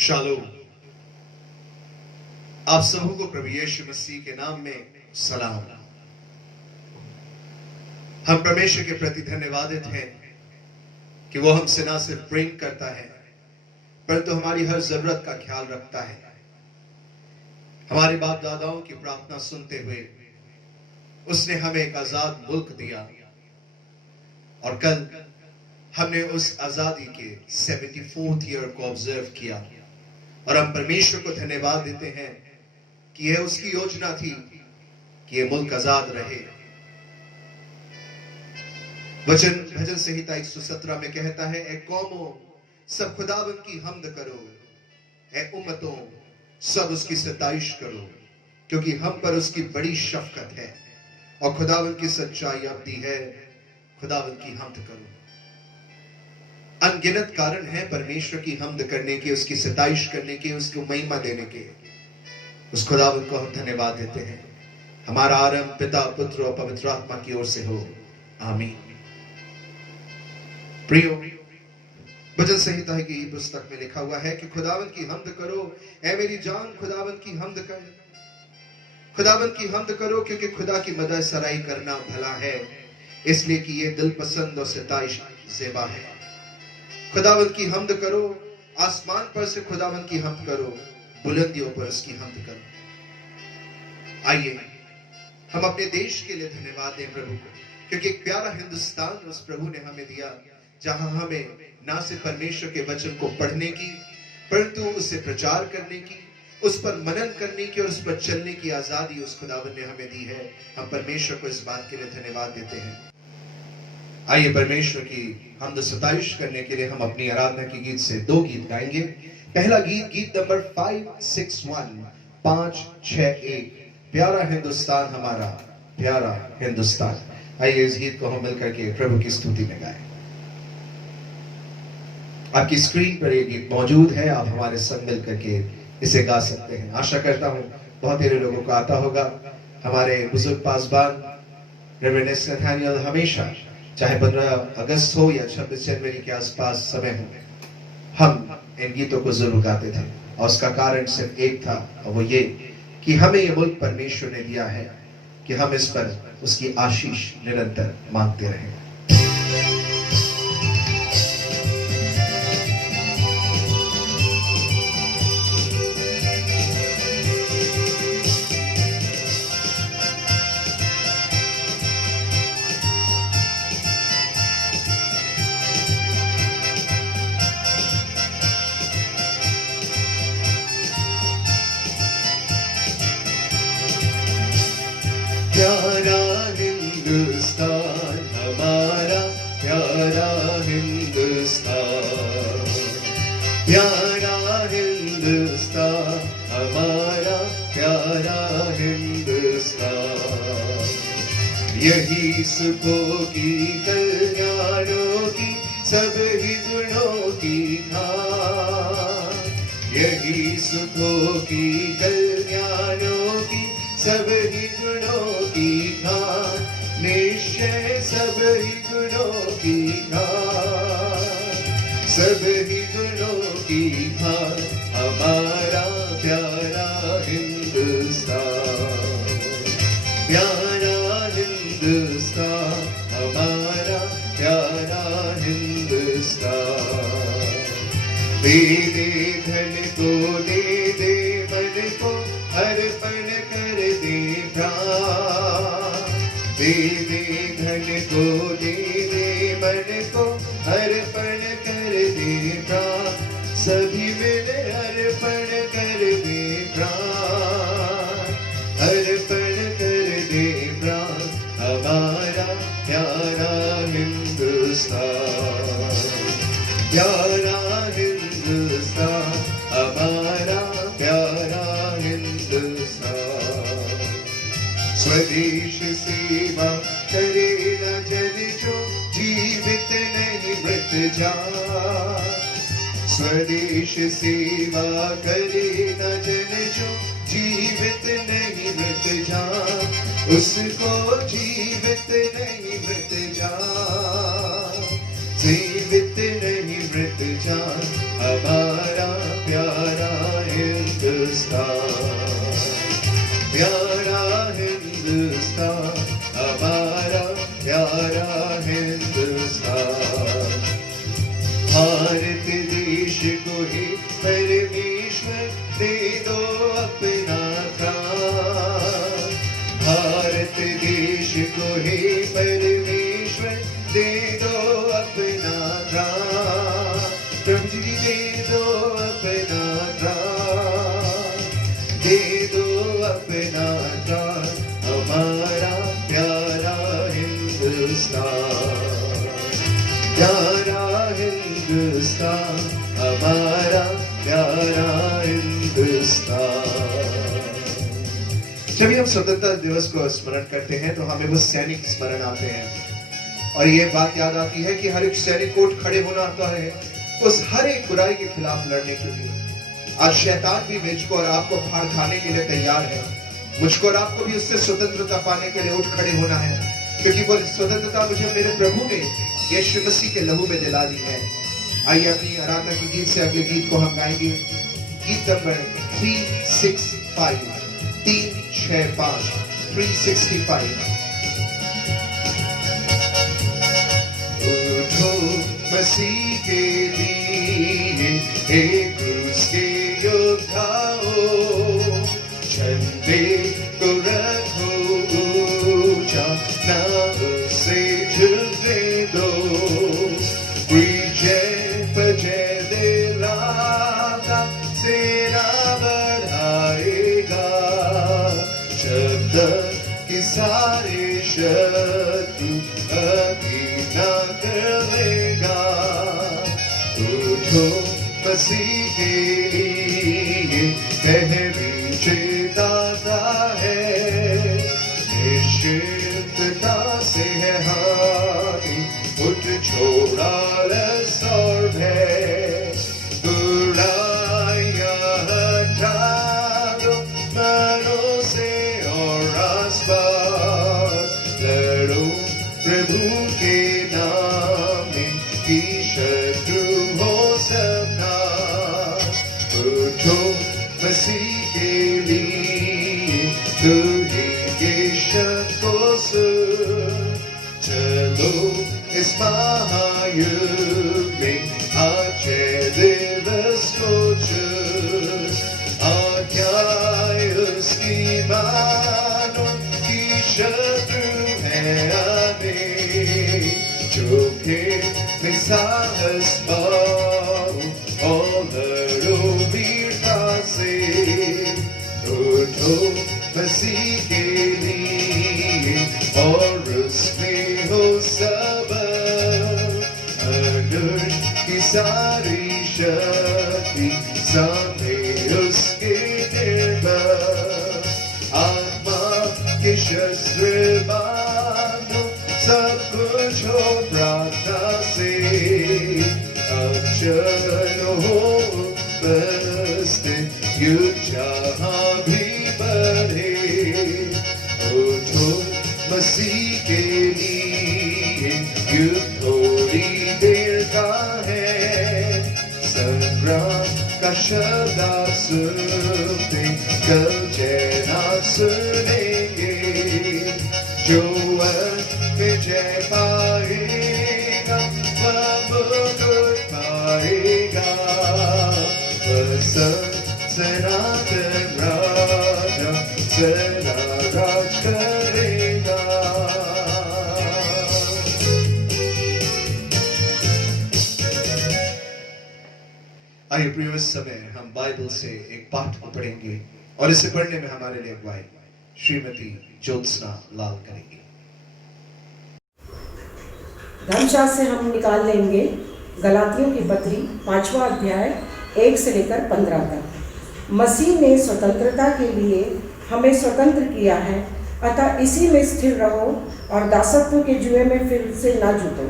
Shalom. आप सबों को प्रभु यीशु मसीह के नाम में सलाम। हम परमेश्वर के प्रति धन्यवादित हैं कि वो हमसे ना सिर्फ प्रेम करता है परंतु हमारी हर जरूरत का ख्याल रखता है। हमारे बाप दादाओं की प्रार्थना सुनते हुए उसने हमें एक आजाद मुल्क दिया और कल हमने उस आजादी के 74th ईयर को ऑब्जर्व किया और हम परमेश्वर को धन्यवाद देते हैं कि यह उसकी योजना थी कि यह मुल्क आजाद रहे। वचन भजन संहिता 117 में कहता है, ए कौमों सब खुदावंद की हम्द करो, ए उम्मतों सब उसकी सताइश करो, क्योंकि हम पर उसकी बड़ी शफकत है और खुदावंद की सच्चाई अब्दी है। खुदावंद की हम्द करो। अनगिनत कारण है परमेश्वर की हम्द करने के, उसकी सताइश करने के, उसको महिमा देने के। उस खुदावंद को हम धन्यवाद देते हैं। हमारा आरंभ पिता पुत्र और पवित्र आत्मा की ओर से हो, आमीन। प्रियो, भजन संहिता की पुस्तक में लिखा हुआ है कि खुदावंद की हम्द करो, ऐ मेरी जान खुदावंद की हम्द कर। खुदावंद की हम्द करो क्योंकि खुदा की मदद सराई करना भला है, इसलिए कि ये दिल पसंद और सताइश ज़ेबा है। खुदावंद की हम्द करो, आसमान पर से खुदावंद की हम्द करो, बुलंदियों पर उसकी हम्द करो। आइए हम अपने देश के लिए धन्यवाद दें प्रभु को, क्योंकि एक प्यारा हिंदुस्तान उस प्रभु ने हमें दिया जहां हमें ना सिर्फ परमेश्वर के वचन को पढ़ने की परंतु उसे प्रचार करने की, उस पर मनन करने की और उस पर चलने की आजादी उस खुदावंद ने हमें दी है। हम परमेश्वर को इस बात के लिए धन्यवाद देते हैं। आइए परमेश्वर की हम्द सताइश करने के लिए हम अपनी आराधना के गीत से 2 गीत गाएंगे। पहला गीत, गीत नंबर 561, प्यारा हिंदुस्तान हमारा प्यारा हिंदुस्तान। आइए इस गीत को हम मिलकर के प्रभु की स्तुति में गाएं। आपकी स्क्रीन पर ये गीत मौजूद है, आप हमारे संग मिलकर के इसे गा सकते हैं। आशा करता हूं बहुत सारे लोगों को आता होगा। हमारे बुजुर्ग पासबान रेवरेंड नथानियल हमेशा चाहे 15 अगस्त हो या 26 जनवरी के आसपास समय हो, हम इन गीतों को जरूर गाते थे और उसका कारण सिर्फ एक था और वो ये कि हमें ये मुल्क परमेश्वर ने दिया है कि हम इस पर उसकी आशीष निरंतर मांगते रहें। प्यारा हिंदुस्तान हमारा प्यारा हिंदुस्तान, प्यारा हिंदुस्तान हमारा प्यारा हिंदुस्तान। यही सुखों की कल्याणों की सब ही गुणों की खान, यही सुखों की कल्याणों की सब ही गुणों की खान, निश्चय सब ही गुणों की खान, सब ही गुणों की खान हमारा प्यारा हिंदुस्तान, प्यारा हिंदुस्तान हमारा प्यारा हिंदुस्तान। दे दे धन को, दे दे मन को, अर्पण कर दे प्राण, दे दे धन को, दे दे मन को, अर्पण कर दे प्राण, सभी मिले अर्पण कर दे प्राण, अर्पण कर दे प्राण हमारा प्यारा हिंदुस्तान, प्यारा हिंदुस्तान हमारा प्यारा हिंदुस्तान। स्वदेश सेवा करे न जन जो जीवित नहीं मृत जान, स्वदेश सेवा करे न जन जो जीवित नहीं मृत जान, उसको जीवित नहीं मृत जान, जीवित नहीं मृत जान हमारा प्यारा हिंदुस्तान, प्यारा हिंदुस्तान, हमारा प्यारा हिंदुस्तान। भारत देश को ही परमेश्वर दे दो अपना प्राण, भारत देश को ही परमेश्वर दे दो अपना प्राण, प्रभु जी दे दो अपना प्राण, दे दो अपना प्राण, हमारा प्यारा हिंदुस्तान, प्यारा हिंदुस्तान, हमारा प्यारा हिंदुस्तान। जब हम स्वतंत्रता दिवस को स्मरण करते हैं तो हमें वो सैनिक स्मरण आते हैं और ये बात याद आती है कि हर एक सैनिक को खड़े होना आता है उस हर एक बुराई के खिलाफ लड़ने के लिए। आज शैतान भी मुझको और आपको फाड़ खाने के लिए तैयार है, मुझको और आपको भी उससे स्वतंत्रता पाने के लिए उठ खड़े होना है, क्योंकि वो स्वतंत्रता मुझे मेरे प्रभु ने यीशु मसीह के लहू में दिला दी है। आइए अपनी आराधना के गीत से अगले गीत को हम गाएंगे, गीत नंबर 365, 365, 365। उठो मसीह के लिए हे क्रूस के योद्धाओ, झंडे को रखो ऊंचा, ना उसे झुकने दो, विजय जय दिलाता सेना बढ़ाएगा, शब्द की सारे शत्रु अधीना कर लेगा। उठो मसीह के लिए कहरी चेताता है, निश्चितता से है हानि, उठ छोड़ा रस और भय, बुराइयां हटा दो मनों से और आसपास, लड़ो प्रभु के नाम में कि शत्रु हो सबना। उठो मसीह के लिए दूरी के शत्रुओं से, चलो इस महायुद्ध में अजय दिवस को आज्ञा उसकी मानो कि शत्रु है आने, चोखे में साहस पाओ और लड़ो वीरता से। उठो मसीह के लिए और उसमें हो सबर, मनुष्य की सारी शक्ति सामने उसके निर्भर, आत्मा के शस्त्र बांधो, सब कुछ हो प्रार्थना से, अब चलो हो बसते युद्ध जहाँ भी बढ़े। उठो मसीह के लिए युद्ध थोड़ी देर का है, संग्राम का शब्द आप सुनते कल जैना सुनेंगे, जो विजय पाएगा वह मुकुट पाएगा, सनातन राजा सदा राज करेगा। आइए प्रियो, इस समय हम बाइबल से एक पाठ को पढ़ेंगे और इसे पढ़ने में हमारे लिए अगुवाई श्रीमती ज्योत्सना लाल करेंगी। धर्मशास्त्र से हम निकाल लेंगे गलातियों की पत्री 5वां अध्याय 1 से लेकर 15 तक। मसीह ने स्वतंत्रता के लिए हमें स्वतंत्र किया है, अतः इसी में स्थिर रहो और दासत्व के जुए में फिर से ना जुटो।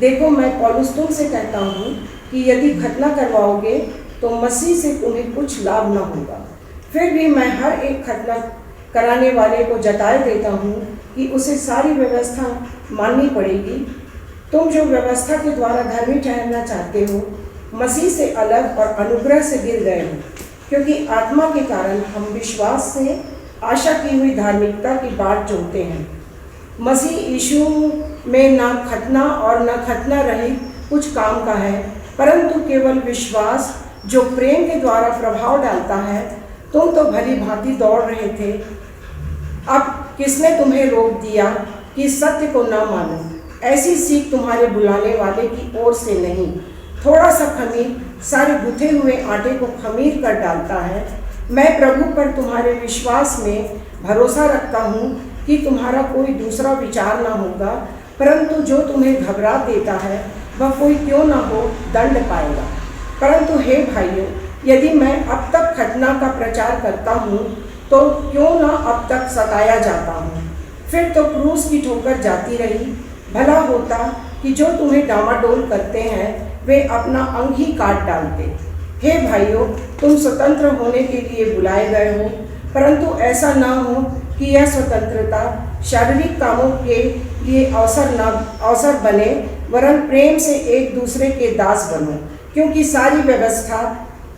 देखो, मैं पौलुस तुमसे कहता हूँ कि यदि खतना करवाओगे तो मसीह से तुम्हें कुछ लाभ न होगा। फिर भी मैं हर एक खतना कराने वाले को जताए देता हूँ कि उसे सारी व्यवस्था माननी पड़ेगी। तुम जो व्यवस्था के द्वारा धर्मी ठहरना चाहते हो, मसीह से अलग और अनुग्रह से गिर गए हो, क्योंकि आत्मा के कारण हम विश्वास से आशा की हुई धार्मिकता की बाट जोहते हैं। मसीह यीशु में न खतना और न खतना रहित कुछ काम का है, परंतु केवल विश्वास जो प्रेम के द्वारा प्रभाव डालता है। तुम तो भली भांति दौड़ रहे थे, अब किसने तुम्हें रोक दिया कि सत्य को न मानो? ऐसी सीख तुम्हारे बुलाने वाले की ओर से नहीं। थोड़ा सा खमीर सारे गुथे हुए आटे को खमीर कर डालता है। मैं प्रभु पर तुम्हारे विश्वास में भरोसा रखता हूँ कि तुम्हारा कोई दूसरा विचार ना होगा, परंतु जो तुम्हें घबरा देता है वह कोई क्यों ना हो दंड पाएगा। परंतु हे भाइयों, यदि मैं अब तक खतना का प्रचार करता हूँ तो क्यों ना अब तक सताया जाता हूँ। फिर तो क्रूस की ठोकर जाती रही। भला होता कि जो तुम्हें डामाडोल करते हैं वे अपना अंग ही काट डालते। हे भाइयों, तुम स्वतंत्र होने के लिए बुलाए गए हो, परंतु ऐसा ना हो कि यह स्वतंत्रता शारीरिक कामों के लिए अवसर बने, वरन प्रेम से एक दूसरे के दास बनो। क्योंकि सारी व्यवस्था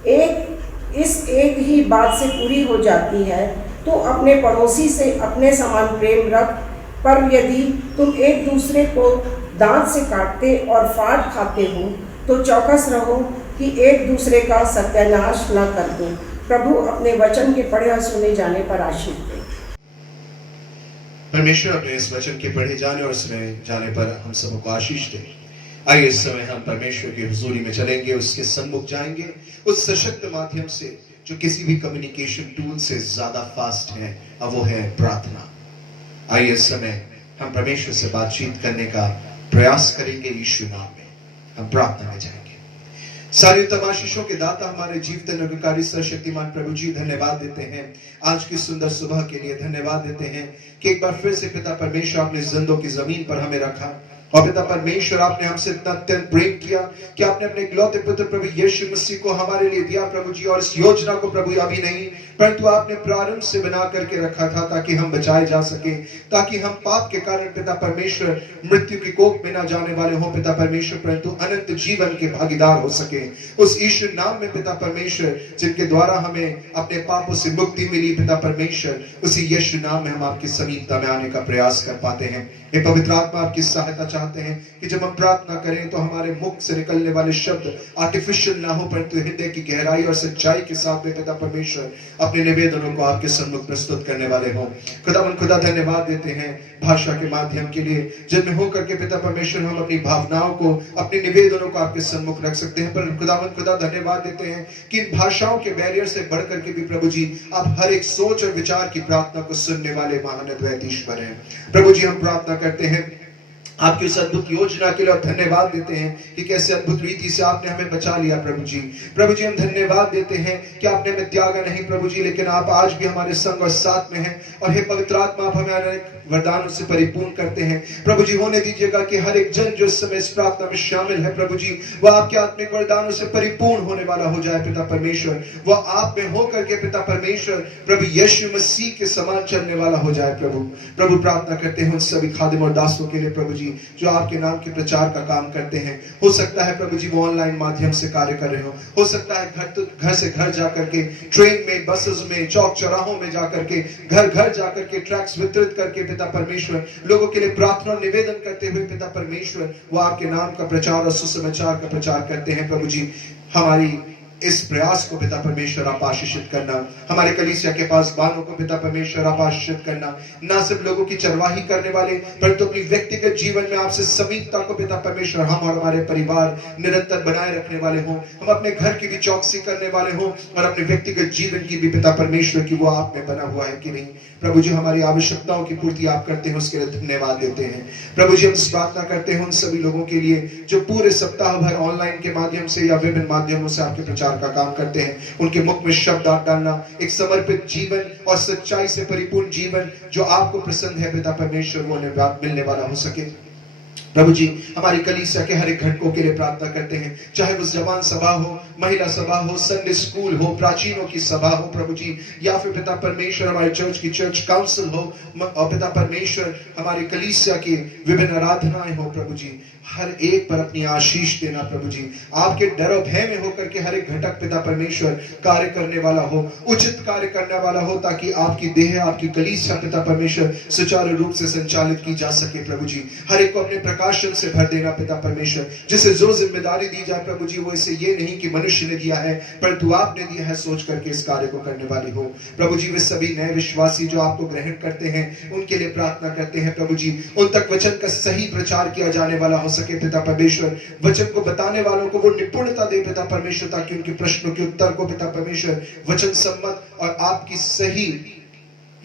इस एक ही बात से पूरी हो जाती है, तो अपने पड़ोसी से अपने समान प्रेम रख। पर यदि तुम एक दूसरे को दांत से काटते और फाड़ खाते हो तो चौकस रहो कि एक दूसरे का सत्यानाश न कर दो। प्रभु अपने वचन के पढ़े और सुने जाने पर आशीष दे। परमेश्वर अपने इस वचन के पढ़े जाने और सुने जाने पर हम सबको आशीष दे। आइए इस समय हम परमेश्वर की हुजूरी में चलेंगे, उसके सम्मुख जाएंगे, उस सशक्त माध्यम से जो किसी भी कम्युनिकेशन टूल से ज्यादा फास्ट है, अब वो है प्रार्थना। आइए इस समय हम परमेश्वर से बातचीत करने का प्रयास करेंगे। यीशु नाम में हम प्रार्थना में जाएंगे। सारी तमाशीशों के दाता हमारे जीवित निरंकारी सर्वशक्तिमान प्रभु जी, धन्यवाद देते हैं आज की सुंदर सुबह के लिए। धन्यवाद देते हैं कि एक बार फिर से पिता परमेश्वर आपने जिंदों की जमीन पर हमें रखा, और पिता परमेश्वर आपने हमसे इतना अत्यंत प्रेम किया कि आपने अपने इकलौते पुत्र प्रभु यीशु मसीह को हमारे लिए दिया प्रभु जी। और इस योजना को प्रभु अभी नहीं, परंतु आपने प्रारंभ से बना करके रखा था ताकि हम बचाए जा सके, ताकि हम पाप के कारण पिता परमेश्वर मृत्यु की कोख में ना जाने वाले हो पिता परमेश्वर, परंतु अनंत जीवन के भागीदार हो सके। उस यीशु नाम में पिता परमेश्वर, जिनके द्वारा हमें अपने पापों से मुक्ति मिली पिता परमेश्वर, उसी यीशु नाम में हम आपकी समीपता में आने का प्रयास कर पाते हैं। हे पवित्र आत्मा, आपकी सहायता चाहते हैं कि जब हम प्रार्थना करें तो हमारे मुख से निकलने वाले शब्द आर्टिफिशियल ना हो, परंतु हृदय की गहराई और सच्चाई के साथ में पिता परमेश्वर अपने निवेदनों को आपके सम्मुख प्रस्तुत करने वाले हों। खुदा धन्यवाद देते हैं भाषा के माध्यम के लिए, जिनमें होकर के पिता परमेश्वर हम अपनी भावनाओं को, अपने निवेदनों को आपके सम्मुख रख सकते हैं। पर खुदा धन्यवाद देते हैं कि इन भाषाओं के बैरियर से बढ़ करके भी प्रभु जी आप हर एक सोच और विचार की प्रार्थना को सुनने वाले महान अद्वैत ईश्वर हैं। प्रभु जी, हम प्रार्थना करते हैं आपकी इस अद्भुत योजना के लिए, और धन्यवाद देते हैं कि कैसे अद्भुत रीति से आपने हमें बचा लिया प्रभु जी। प्रभु जी, हम धन्यवाद देते हैं कि आपने हमें त्यागा नहीं प्रभु जी, लेकिन आप आज भी हमारे संग और साथ में हैं। और हे पवित्र आत्मा, आप हमें अनेक वरदानों से परिपूर्ण करते हैं प्रभु जी। होने दीजिएगा कि हर एक जन जो इस समय इस प्रार्थना में शामिल है प्रभु जी, वह आपके आत्मिक वरदानों से परिपूर्ण होने वाला हो जाए पिता परमेश्वर। वह आप में होकर के पिता परमेश्वर प्रभु यीशु मसीह के समान चलने वाला हो जाए प्रभु प्रार्थना करते हैं उन सभी खादिम और दासों के लिए प्रभु जी, जो आपके नाम के प्रचार का काम करते हैं। हो सकता है प्रभु जी वो ऑनलाइन माध्यम से कार्य कर रहे हो सकता है घर से घर जाकर के, ट्रेन में, बसेस में, चौक चौराहों में जाकर के, घर घर जाकर के ट्रैक्स वितरित करके पिता परमेश्वर लोगों के लिए प्रार्थना और निवेदन करते हुए पिता परमेश्वर वो आपके नाम का प्रचार और सुसमाचार का प्रचार करते हैं प्रभु जी। हमारी इस प्रयास को पिता परमेश्वर आप आशीषित करना, हमारे कलीसिया के पास बानों को पिता परमेश्वर आप आशीषित करना, ना सिर्फ लोगों की चरवाही करने वाले परंतु अपनी व्यक्तिगत जीवन में आपसे समीपता को पिता परमेश्वर हम और हमारे परिवार निरंतर बनाए रखने वाले हों। हम अपने घर की भी चौकसी करने वाले हों और अपने व्यक्तिगत जीवन की भी पिता परमेश्वर की वो आप में बना हुआ है कि नहीं। प्रभु जी, हमारी आवश्यकताओं की पूर्ति आप करते हैं, उसके लिए धन्यवाद देते हैं प्रभु जी। हम प्रार्थना करते हैं उन सभी लोगों के लिए जो पूरे सप्ताह भर ऑनलाइन के माध्यम से या विभिन्न माध्यमों से आपके प्रचार का काम करते हैं। उनके मुख में शब्द आप डालना, एक समर्पित जीवन और सच्चाई से परिपूर्ण जीवन जो आपको पसंद है पिता परमेश्वर, वो उन्हें मिलने वाला हो सके। प्रभु जी हमारी कलीसिया के हर एक घटकों के लिए प्रार्थना करते हैं, चाहे वो जवान सभा हो, महिला सभा हो, संडे स्कूल हो, प्राचीनों की सभा हो प्रभु जी, या फिर पिता परमेश्वर हमारे चर्च की चर्च काउंसिल हो, और पिता परमेश्वर हमारी कलीसिया की विभिन्न आराधनाएं हो प्रभु जी, हर एक पर अपनी आशीष देना प्रभु जी। आपके डर और भय में होकर के हर एक घटक पिता परमेश्वर कार्य करने वाला हो, उचित कार्य करने वाला हो, ताकि आपकी देह, आपकी कलीसिया पिता परमेश्वर सुचारू रूप से संचालित की जा सके प्रभु जी। हर एक को अपने प्रकाशन से भर देना पिता परमेश्वर, जिसे जो जिम्मेदारी दी जाए प्रभु जी, वो इसे ये नहीं कि मनुष्य ने दिया है परंतु आपने दिया है सोच करके इस कार्य को करने वाली हो प्रभु जी। वे सभी नए विश्वासी जो आपको ग्रहण करते हैं उनके लिए प्रार्थना करते हैं प्रभु जी, उन तक वचन का सही प्रचार किया जाने वाला हो सके पिता परमेश्वर। वचन को बताने वालों को वो निपुणता दे पिता परमेश्वर, ताकि उनके प्रश्नों के उत्तर को पिता परमेश्वर वचन सम्मत और आपकी सही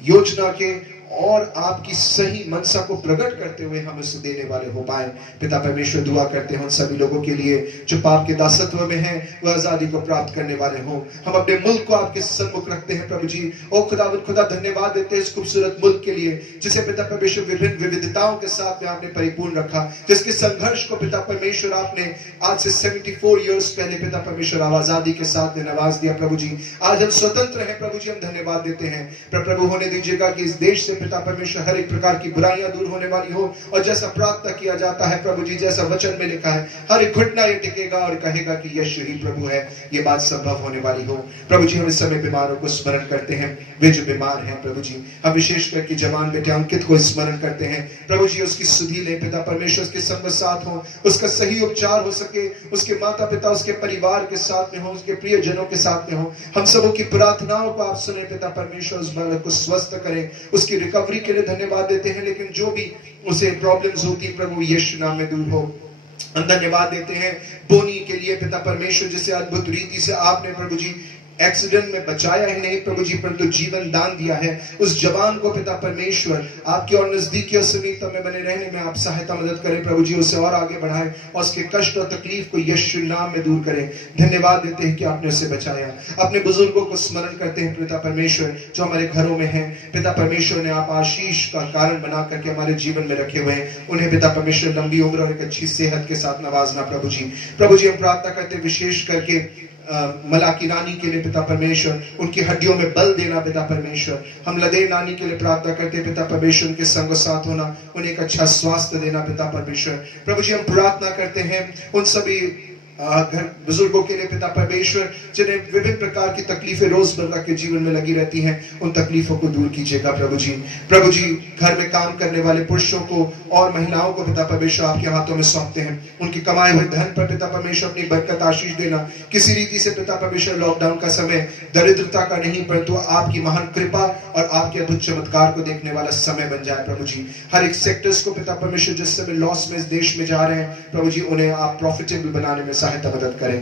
योजना के और आपकी सही मनसा को प्रकट करते हुए हम इसे देने वाले हो पाए पिता परमेश्वर। दुआ करते हैं उन सभी लोगों के लिए जो पाप के दासत्व में हैं, वह आजादी को प्राप्त करने वाले हो। हम अपने मुल्क को आपके सम्मुख रखते हैं प्रभु जी। ओ खुदा धन्यवाद देते हैं इस खूबसूरत मुल्क के लिए, जिसे पिता परमेश्वर विभिन्न विविधताओं के साथ में आपने परिपूर्ण रखा, जिसके संघर्ष को पिता परमेश्वर आपने आज से 74 ईयर्स पहले पिता परमेश्वर आजादी के साथ में नवाज दिया प्रभु जी। आज हम स्वतंत्र हैं प्रभु जी, हम धन्यवाद देते हैं। प्रभु होने दीजिएगा कि इस देश से पिता परमेश्वर हर एक प्रकार की बुराइयां दूर होने वाली हो, और जैसा प्रार्थना किया जाता है प्रभु जी, जैसा वचन में लिखा है, हर एक घुटना ये टिकेगा और कहेगा कि यीशु ही प्रभु है, ये बात संभव होने वाली हो प्रभु जी। हम इस समय बीमारों को स्मरण करते हैं, वे जो बीमार हैं प्रभु जी। हम विशेष करके जवान बेटे अंकित को स्मरण करते हैं प्रभु जी, उसकी सुधि ले पिता परमेश्वर, उसके संग साथ हो, उसका सही उपचार हो सके, उसके माता पिता उसके परिवार के साथ में हो, उसके प्रियजनों के साथ में हो। हम सबों की प्रार्थनाओं को आप सुने पिता परमेश्वर, उस बालक को स्वस्थ करें, उसकी रिकवरी के लिए धन्यवाद देते हैं। लेकिन जो भी उसे प्रॉब्लम्स होती प्रभु यीशु नाम में दूर हो। हम धन्यवाद देते हैं बोनी के लिए पिता परमेश्वर, जिसे अद्भुत रीति से आपने प्रभु जी एक्सीडेंट में बचाया ही नहीं प्रभु जी, परंतु जीवन दान दिया है। उस जवान को पिता परमेश्वर आपकी और नजदीकी और समीपता में बने रहने में आप सहायता मदद करें प्रभु जी, उसे और आगे बढ़ाएं और उसके कष्ट और तकलीफ को यीशु नाम में दूर करें। धन्यवाद देते हैं कि आपने उसे बचाया। अपने बुजुर्गों को स्मरण करते हैं पिता परमेश्वर, जो हमारे घरों में हैं पिता परमेश्वर, ने आप आशीष का कारण बना करके हमारे जीवन में रखे हुए हैं। उन्हें पिता परमेश्वर लंबी उम्र और एक अच्छी सेहत के साथ नवाजना प्रभु जी। प्रभु जी हम प्रार्थना करते हैं विशेष करके मलाकी नानी के लिए पिता परमेश्वर, उनकी हड्डियों में बल देना पिता परमेश्वर। हम लदे नानी के लिए प्रार्थना करते हैं पिता परमेश्वर, उनके संग साथ होना, उन्हें एक अच्छा स्वास्थ्य देना पिता परमेश्वर। प्रभु जी हम प्रार्थना करते हैं उन सभी घर बुजुर्गों के लिए पिता परमेश्वर, जिन्हें विभिन्न प्रकार की तकलीफें रोजमर्रा के जीवन में लगी रहती हैं, उन तकलीफों को दूर कीजिएगा प्रभु जी। प्रभु जी घर में काम करने वाले पुरुषों को और महिलाओं को पिता परमेश्वर आपके हाथों में सौंपते हैं। उनके कमाए हुए धन पर पिता परमेश्वर अपनी बरकत आशीष देना। किसी रीति से पिता परमेश्वर लॉकडाउन का समय दरिद्रता का नहीं, परंतु आपकी महान कृपा और आपके अद्भुत चमत्कार को देखने वाला समय बन जाए प्रभु जी। हर एक सेक्टर्स को पिता परमेश्वर जिस समय लॉस में इस देश में जा रहे हैं प्रभु जी, उन्हें आप प्रॉफिटेबल बनाने में सहायता मदद करें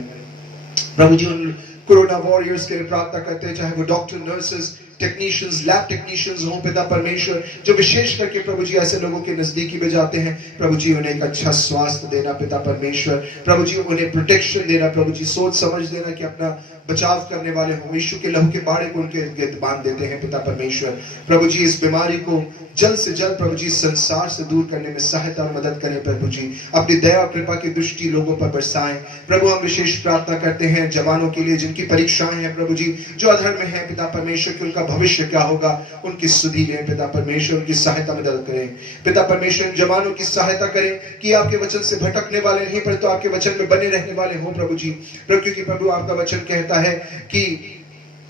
प्रभु जी। उन कोरोना वॉरियर्स के लिए प्रार्थना करते हैं, चाहे वो doctor, nurses, technicians, lab technicians हो पिता परमेश्वर, जो विशेष करके प्रभु जी ऐसे लोगों के नजदीकी में जाते हैं प्रभु जी, उन्हें एक अच्छा स्वास्थ्य देना पिता परमेश्वर। प्रभु जी उन्हें प्रोटेक्शन देना प्रभु जी, सोच समझ देना कि अपना बचाव करने वाले हो। यीशु के लहू के बाड़े को उनके इर्द गिर्द बांध देते हैं पिता परमेश्वर। प्रभु जी इस बीमारी को जल्द से जल्द प्रभु जी संसार से दूर करने में सहायता और मदद करें प्रभु जी। अपनी दया और कृपा की दृष्टि लोगों पर बरसाएं प्रभु। हम विशेष प्रार्थना करते हैं जवानों के लिए जिनकी परीक्षाएं हैं प्रभु जी, जो अधर्म में है पिता परमेश्वर, कि उनका भविष्य क्या होगा, उनकी सुधि लें पिता परमेश्वर, उनकी सहायता मदद करें पिता परमेश्वर। जवानों की सहायता करें कि आपके वचन से भटकने वाले नहीं, परंतु आपके वचन में बने रहने वाले हो प्रभु जी। क्योंकि प्रभु आपका वचन कहता है कि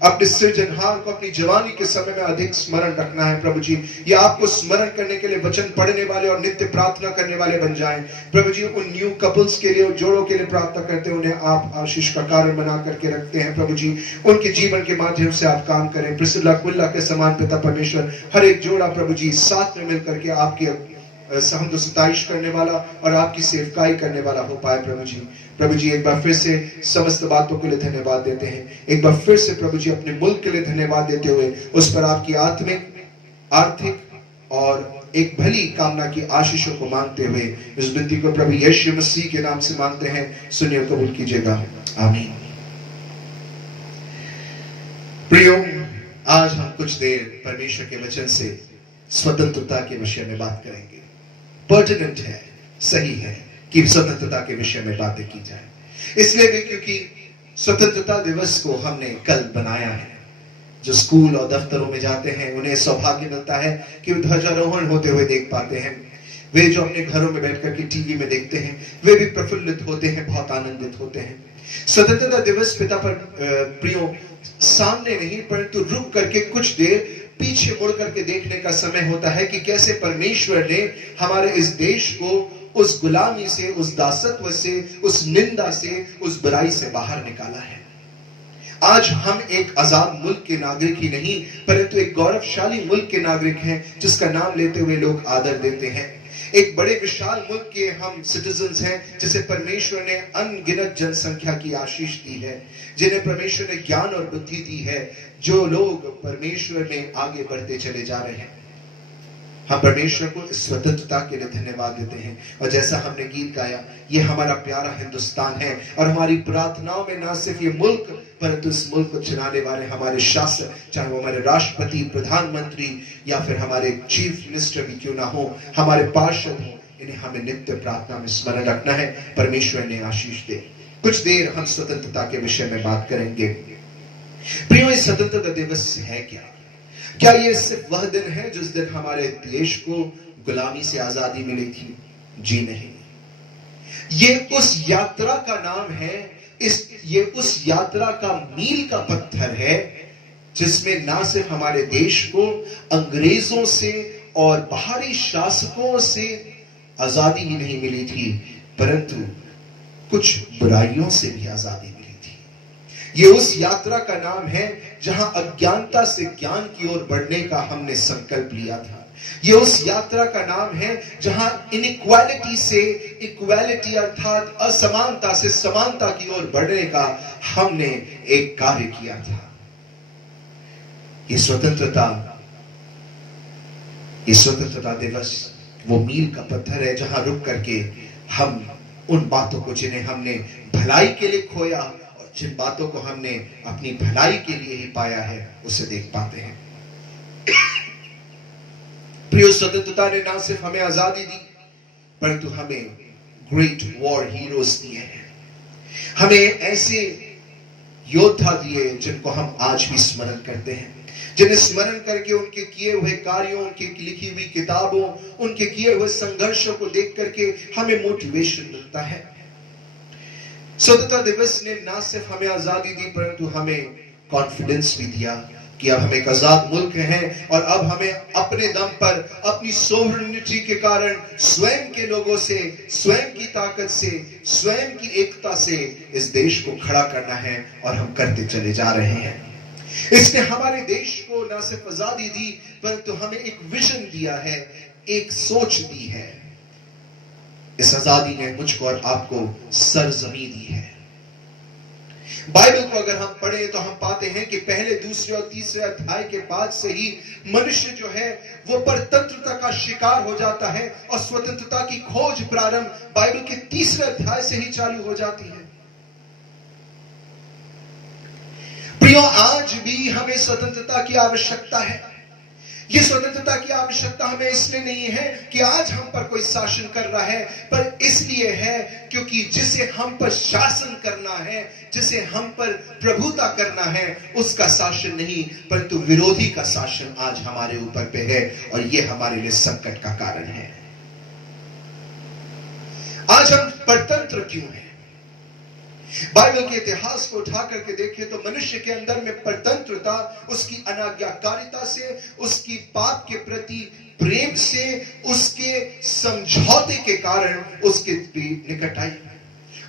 अपने सृजनहार को अपनी जवानी के समय में अधिक स्मरण रखना है प्रभु जी। ये आपको स्मरण करने के लिए वचन पढ़ने वाले और नित्य प्रार्थना करने वाले बन जाएं प्रभु जी। उन न्यू कपल्स के लिए और जोड़ों के लिए प्रार्थना करते हैं, उन्हें आप आशीष का कारण बना करके रखते हैं प्रभु जी। उनके जीवन के माध्यम से आप काम करें। प्रिसिल्ला कुल्ला के समान पिता परमेश्वर, हर एक जोड़ा प्रभु जी साथ में मिलकर के आपकी सहमद सताइश करने वाला और आपकी सेवकाई करने वाला हो पाए प्रभु जी। प्रभु जी एक बार फिर से समस्त बातों के लिए धन्यवाद देते हैं। एक बार फिर से प्रभु जी अपने मुल्क के लिए धन्यवाद देते हुए उस पर आपकी आत्मिक, आर्थिक और एक भली कामना की आशीषों को मांगते हुए इस विनती को प्रभु यीशु मसीह के नाम से मांगते हैं। सुनिए, कबूल कीजिएगा, आमीन। प्रियो, आज हम कुछ देर परमेश्वर के वचन से स्वतंत्रता के विषय में बात करेंगे। पर्टिनेंट है, सही है कि स्वतंत्रता के विषय में बातें की जाए, इसलिए भी क्योंकि स्वतंत्रता दिवस को हमने कल बनाया है। जो स्कूल और दफ्तरों में जाते हैं उन्हें सौभाग्य मिलता है कि वे ध्वजारोहण होते हुए देख पाते हैं। वे जो अपने घरों में बैठकर के टीवी में देखते हैं वे भी प्रफुल्लित होते हैं, बहुत आनंदित होते हैं। स्वतंत्रता दिवस पिता पर प्रियो सामने नहीं परंतु रुक करके कुछ देर पीछे मुड़ करके देखने का समय होता है कि कैसे परमेश्वर ने हमारे इस देश को उस गुलामी से, उस दासत्व से, उस निंदा से, उस बुराई से बाहर निकाला है। आज हम एक आजाद मुल्क के नागरिक ही नहीं परंतु एक गौरवशाली मुल्क के नागरिक हैं जिसका नाम लेते हुए लोग आदर देते हैं। एक बड़े विशाल मुल्क के हम सिटीजन्स हैं जिसे परमेश्वर ने अनगिनत जनसंख्या की आशीष दी है, जिन्हें परमेश्वर ने ज्ञान और बुद्धि दी है, जो लोग परमेश्वर में आगे बढ़ते चले जा रहे हैं। हम परमेश्वर को इस स्वतंत्रता के लिए धन्यवाद देते हैं। और जैसा हमने गीत गाया, ये हमारा प्यारा हिंदुस्तान है और हमारी प्रार्थनाओं में ना सिर्फ ये मुल्क परंतु इस मुल्क को चलाने वाले हमारे शासक, चाहे वो हमारे राष्ट्रपति, प्रधानमंत्री या फिर हमारे चीफ मिनिस्टर भी क्यों ना हो, हमारे पार्षद हो, इन्हें हमें नित्य प्रार्थना में स्मरण रखना है। परमेश्वर ने आशीष दे। कुछ देर हम स्वतंत्रता के विषय में बात करेंगे। प्रियो, इस स्वतंत्रता दिवस है क्या ये सिर्फ वह दिन है जिस दिन हमारे देश को गुलामी से आजादी मिली थी? जी नहीं, ये उस यात्रा का नाम है, ये उस यात्रा का मील का पत्थर है जिसमें ना सिर्फ हमारे देश को अंग्रेजों से और बाहरी शासकों से आजादी ही नहीं मिली थी परंतु कुछ बुराइयों से भी आजादी मिली थी। ये उस यात्रा का नाम है जहां अज्ञानता से ज्ञान की ओर बढ़ने का हमने संकल्प लिया था। ये उस यात्रा का नाम है जहां इनइक्वालिटी से इक्वालिटी अर्थात असमानता से समानता की ओर बढ़ने का हमने एक कार्य किया था। ये स्वतंत्रता दिवस वो मील का पत्थर है जहां रुक करके हम उन बातों को जिन्हें हमने भलाई के लिए खोया और जिन बातों को हमने अपनी भलाई के लिए ही पाया है उसे देख पाते हैं। प्रिय, स्वतंत्रता ने ना सिर्फ हमें आजादी दी परंतु हमें ग्रेट वॉर हीरोज दिए हैं। हमें ऐसे योद्धा दिए जिनको हम आज भी स्मरण करते हैं, जिन्हें स्मरण करके उनके किए हुए कार्यों, उनकी लिखी हुई किताबों, उनके किए हुए संघर्षों को देख करके हमें मोटिवेशन मिलता है। स्वतंत्रता दिवस ने ना सिर्फ हमें आजादी दी परंतु हमें कॉन्फिडेंस भी दिया कि अब हम एक आजाद मुल्क हैं और अब हमें अपने दम पर अपनी सोवरेनिटी के कारण स्वयं के लोगों से, स्वयं की ताकत से, स्वयं की एकता से इस देश को खड़ा करना है और हम करते चले जा रहे हैं। इसने हमारे देश को न सिर्फ आजादी दी परंतु हमें एक विजन दिया है, एक सोच दी है। इस आजादी ने मुझको और आपको सरजमी दी है। बाइबल को अगर हम पढ़ें तो हम पाते हैं कि पहले, दूसरे और तीसरे अध्याय के बाद से ही मनुष्य जो है वो परतंत्रता का शिकार हो जाता है और स्वतंत्रता की खोज प्रारंभ बाइबल के तीसरे अध्याय से ही चालू हो जाती है। प्रियो, आज भी हमें स्वतंत्रता की आवश्यकता है। ये स्वतंत्रता की आवश्यकता हमें इसलिए नहीं है कि आज हम पर कोई शासन कर रहा है, पर इसलिए है क्योंकि जिसे हम पर शासन करना है, जिसे हम पर प्रभुता करना है, उसका शासन नहीं परंतु विरोधी का शासन आज हमारे ऊपर पे है और ये हमारे लिए संकट का कारण है। आज हम परतंत्र क्यों हैं? बाइबल के इतिहास को उठा करके देखें तो मनुष्य के अंदर में परतंत्रता उसकी अनाज्ञाकारिता से, उसकी पाप के प्रति प्रेम से, उसके समझौते के कारण उसके निकट आई।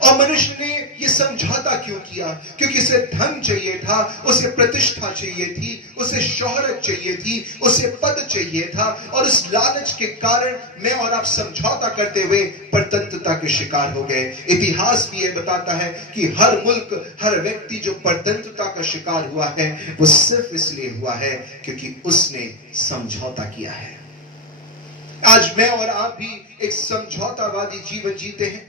और मनुष्य ने यह समझौता क्यों किया? क्योंकि उसे धन चाहिए था, उसे प्रतिष्ठा चाहिए थी, उसे शोहरत चाहिए थी, उसे पद चाहिए था और उस लालच के कारण मैं और आप समझौता करते हुए परतंत्रता के शिकार हो गए। इतिहास भी यह बताता है कि हर मुल्क, हर व्यक्ति जो परतंत्रता का शिकार हुआ है वो सिर्फ इसलिए हुआ है क्योंकि उसने समझौता किया है। आज मैं और आप भी एक समझौतावादी जीवन जीते हैं।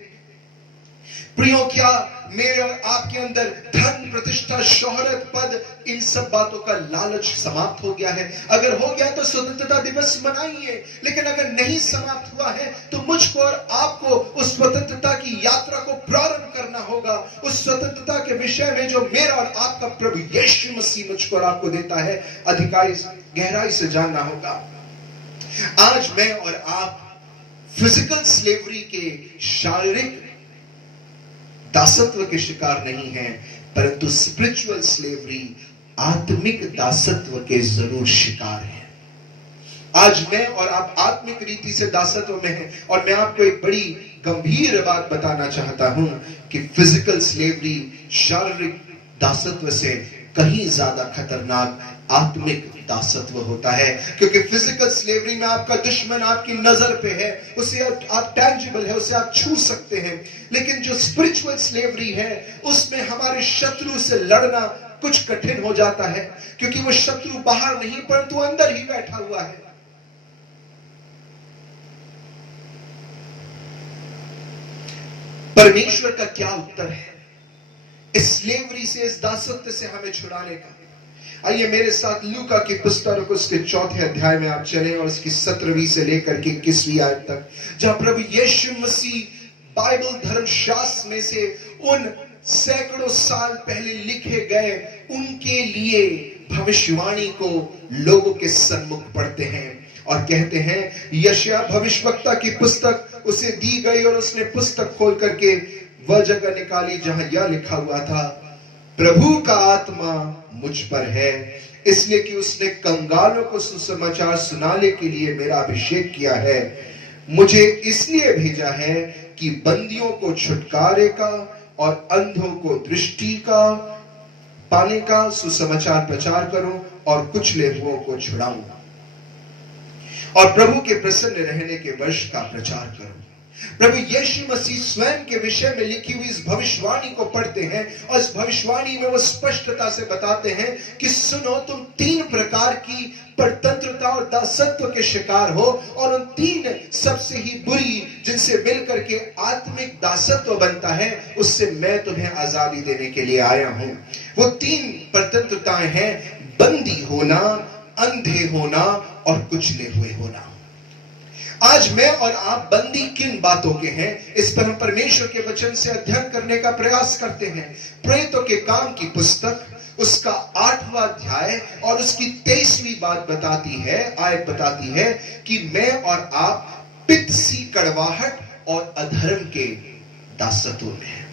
प्रियो, क्या मेरे और आपके अंदर धन, प्रतिष्ठा, शोहरत, पद, इन सब बातों का लालच समाप्त हो गया है? अगर हो गया तो स्वतंत्रता दिवस मनाइए, लेकिन अगर नहीं समाप्त हुआ है तो मुझको और आपको उस स्वतंत्रता की यात्रा को प्रारंभ करना होगा। उस स्वतंत्रता के विषय में जो मेरा और आपका प्रभु यीशु मसीह मुझको और आपको देता है, अधिकारी गहराई से जानना होगा। आज मैं और आप फिजिकल स्लेवरी के, शारीरिक दासत्व के शिकार नहीं हैं, परंतु स्पिरिचुअल स्लेवरी, आत्मिक दासत्व के जरूर शिकार हैं। आज मैं और आप आत्मिक रीति से दासत्व में हैं, और मैं आपको एक बड़ी गंभीर बात बताना चाहता हूं कि फिजिकल स्लेवरी, शारीरिक दासत्व से कहीं ज्यादा खतरनाक आत्मिक दासत्व होता है। क्योंकि फिजिकल स्लेवरी में आपका दुश्मन आपकी नजर पे है, उसे आप टैंजिबल है, उसे आप छू सकते हैं। लेकिन जो स्पिरिचुअल स्लेवरी है, उसमें हमारे शत्रु से लड़ना कुछ कठिन हो जाता है, क्योंकि वो शत्रु बाहर नहीं परंतु अंदर ही बैठा हुआ है। परमेश्वर का क्या उत्तर है इस स्लेवरी से, इस दासत्व से हमें छुड़ाने का? आइए मेरे साथ लूका की पुस्तक उसके 4 अध्याय में आप चलें, और उसकी 17वीं से लेकर के 21वीं आयत तक, जहां प्रभु यीशु मसीह बाइबल धर्मशास्त्र में से उन सैकड़ों साल पहले लिखे गए उनके लिए भविष्यवाणी को लोगों के सम्मुख पढ़ते हैं और कहते हैं, यशायाह भविष्यवक्ता की पुस्तक उसे दी गई और उसने पुस्तक खोल करके वह जगह निकाली जहां यह लिखा हुआ था, प्रभु का आत्मा मुझ पर है, इसलिए कि उसने कंगालों को सुसमाचार सुनाने के लिए मेरा अभिषेक किया है। मुझे इसलिए भेजा है कि बंदियों को छुटकारे का और अंधों को दृष्टि का पाने का सुसमाचार प्रचार करूं, और कुचले हुओं को छुड़ाऊं, और प्रभु के प्रसन्न रहने के वर्ष का प्रचार करूं। प्रभु यीशु मसीह स्वयं के विषय में लिखी हुई इस भविष्यवाणी को पढ़ते हैं, और इस भविष्यवाणी में वो स्पष्टता से बताते हैं कि सुनो, तुम 3 प्रकार की परतंत्रता और दासत्व के शिकार हो, और उन 3 सबसे ही बुरी जिनसे मिलकर के आत्मिक दासत्व बनता है, उससे मैं तुम्हें आजादी देने के लिए आया हूं। वो 3 परतंत्रताएं हैं, बंदी होना, अंधे होना और कुचले हुए होना। आज मैं और आप बंदी किन बातों के हैं, इस पर हम परमेश्वर के वचन से अध्ययन करने का प्रयास करते हैं। प्रेरितों के काम की पुस्तक उसका 8वां अध्याय और उसकी 23वीं बात बताती है, आयत बताती है कि मैं और आप पित्त सी कड़वाहट और अधर्म के दासत्व में हैं।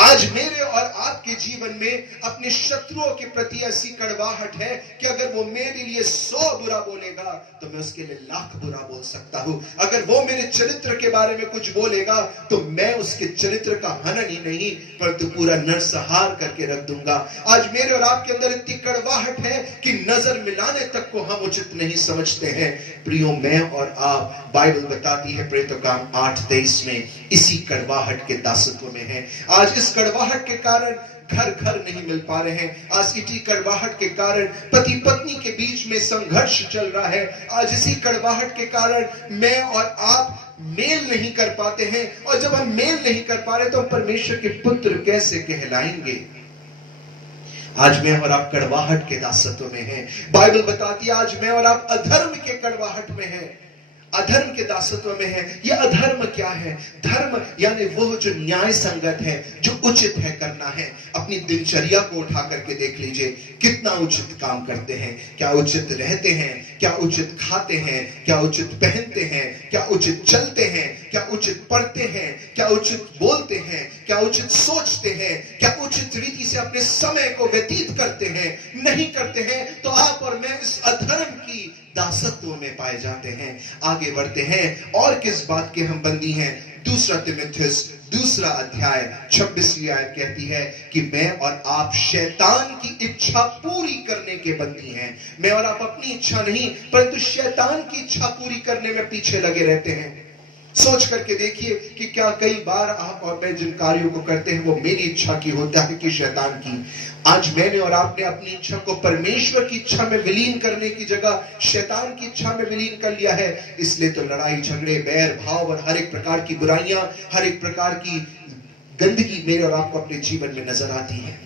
आज मेरे और आपके जीवन में अपने शत्रुओं के प्रति ऐसी कड़वाहट है कि अगर वो मेरे लिए 100 बुरा बोलेगा तो मैं उसके लिए 1,00,000 बुरा बोल सकता हूं। अगर वो मेरे चरित्र के बारे में कुछ बोलेगा तो मैं उसके चरित्र का हनन ही नहीं परंतु पूरा नरसंहार करके रख दूंगा। आज मेरे और आपके अंदर इतनी कड़वाहट है कि नजर मिलाने तक को हम उचित नहीं समझते हैं। प्रियो, मैं और आप, बाइबल बताती है प्रेरितों का 8:23 में, इसी कड़वाहट के दासत्व में है। आज इस कड़वाहट के कारण घर घर नहीं मिल पा रहे हैं। आज इसी कड़वाहट के कारण पति पत्नी के बीच में संघर्ष चल रहा है। आज इसी कड़वाहट के कारण मैं और आप मेल नहीं कर पाते हैं, और जब हम मेल नहीं कर पा रहे तो हम परमेश्वर के पुत्र कैसे कहलाएंगे? आज मैं और आप कड़वाहट के दासत्व में हैं। बाइबल बताती है आज मैं और आप अधर्म के कड़वाहट में हैं, अधर्म के दासत्व में है। यह अधर्म क्या है? धर्म यानी वो जो न्याय संगत है, जो उचित है करना है। अपनी दिनचर्या को उठा करके देख लीजिए, कितना उचित काम करते हैं, क्या उचित रहते हैं, क्या उचित खाते हैं, क्या उचित पहनते हैं, क्या उचित चलते हैं, क्या उचित पढ़ते हैं, क्या उचित बोलते हैं, क्या उचित सोचते हैं, क्या उचित रीति से अपने समय को व्यतीत करते हैं। नहीं करते हैं तो आप और मैं इस अधर्म की दासत्व में पाए जाते हैं। आगे बढ़ते हैं, और किस बात के हम बंदी हैं? 2 तीमुथियुस 2 अध्याय 26वीं आयत कहती है कि मैं और आप शैतान की इच्छा पूरी करने के बंदी हैं। मैं और आप अपनी इच्छा नहीं परंतु शैतान की इच्छा पूरी करने में पीछे लगे रहते हैं। सोच करके देखिए कि क्या कई बार आप और मैं जिन कार्यों को करते हैं वो मेरी इच्छा की होता है कि शैतान की? आज मैंने और आपने अपनी इच्छा को परमेश्वर की इच्छा में विलीन करने की जगह शैतान की इच्छा में विलीन कर लिया है। इसलिए तो लड़ाई झगड़े, बैर भाव और हर एक प्रकार की बुराइयां, हर एक प्रकार की गंदगी मेरे और आपको अपने जीवन में नजर आती है।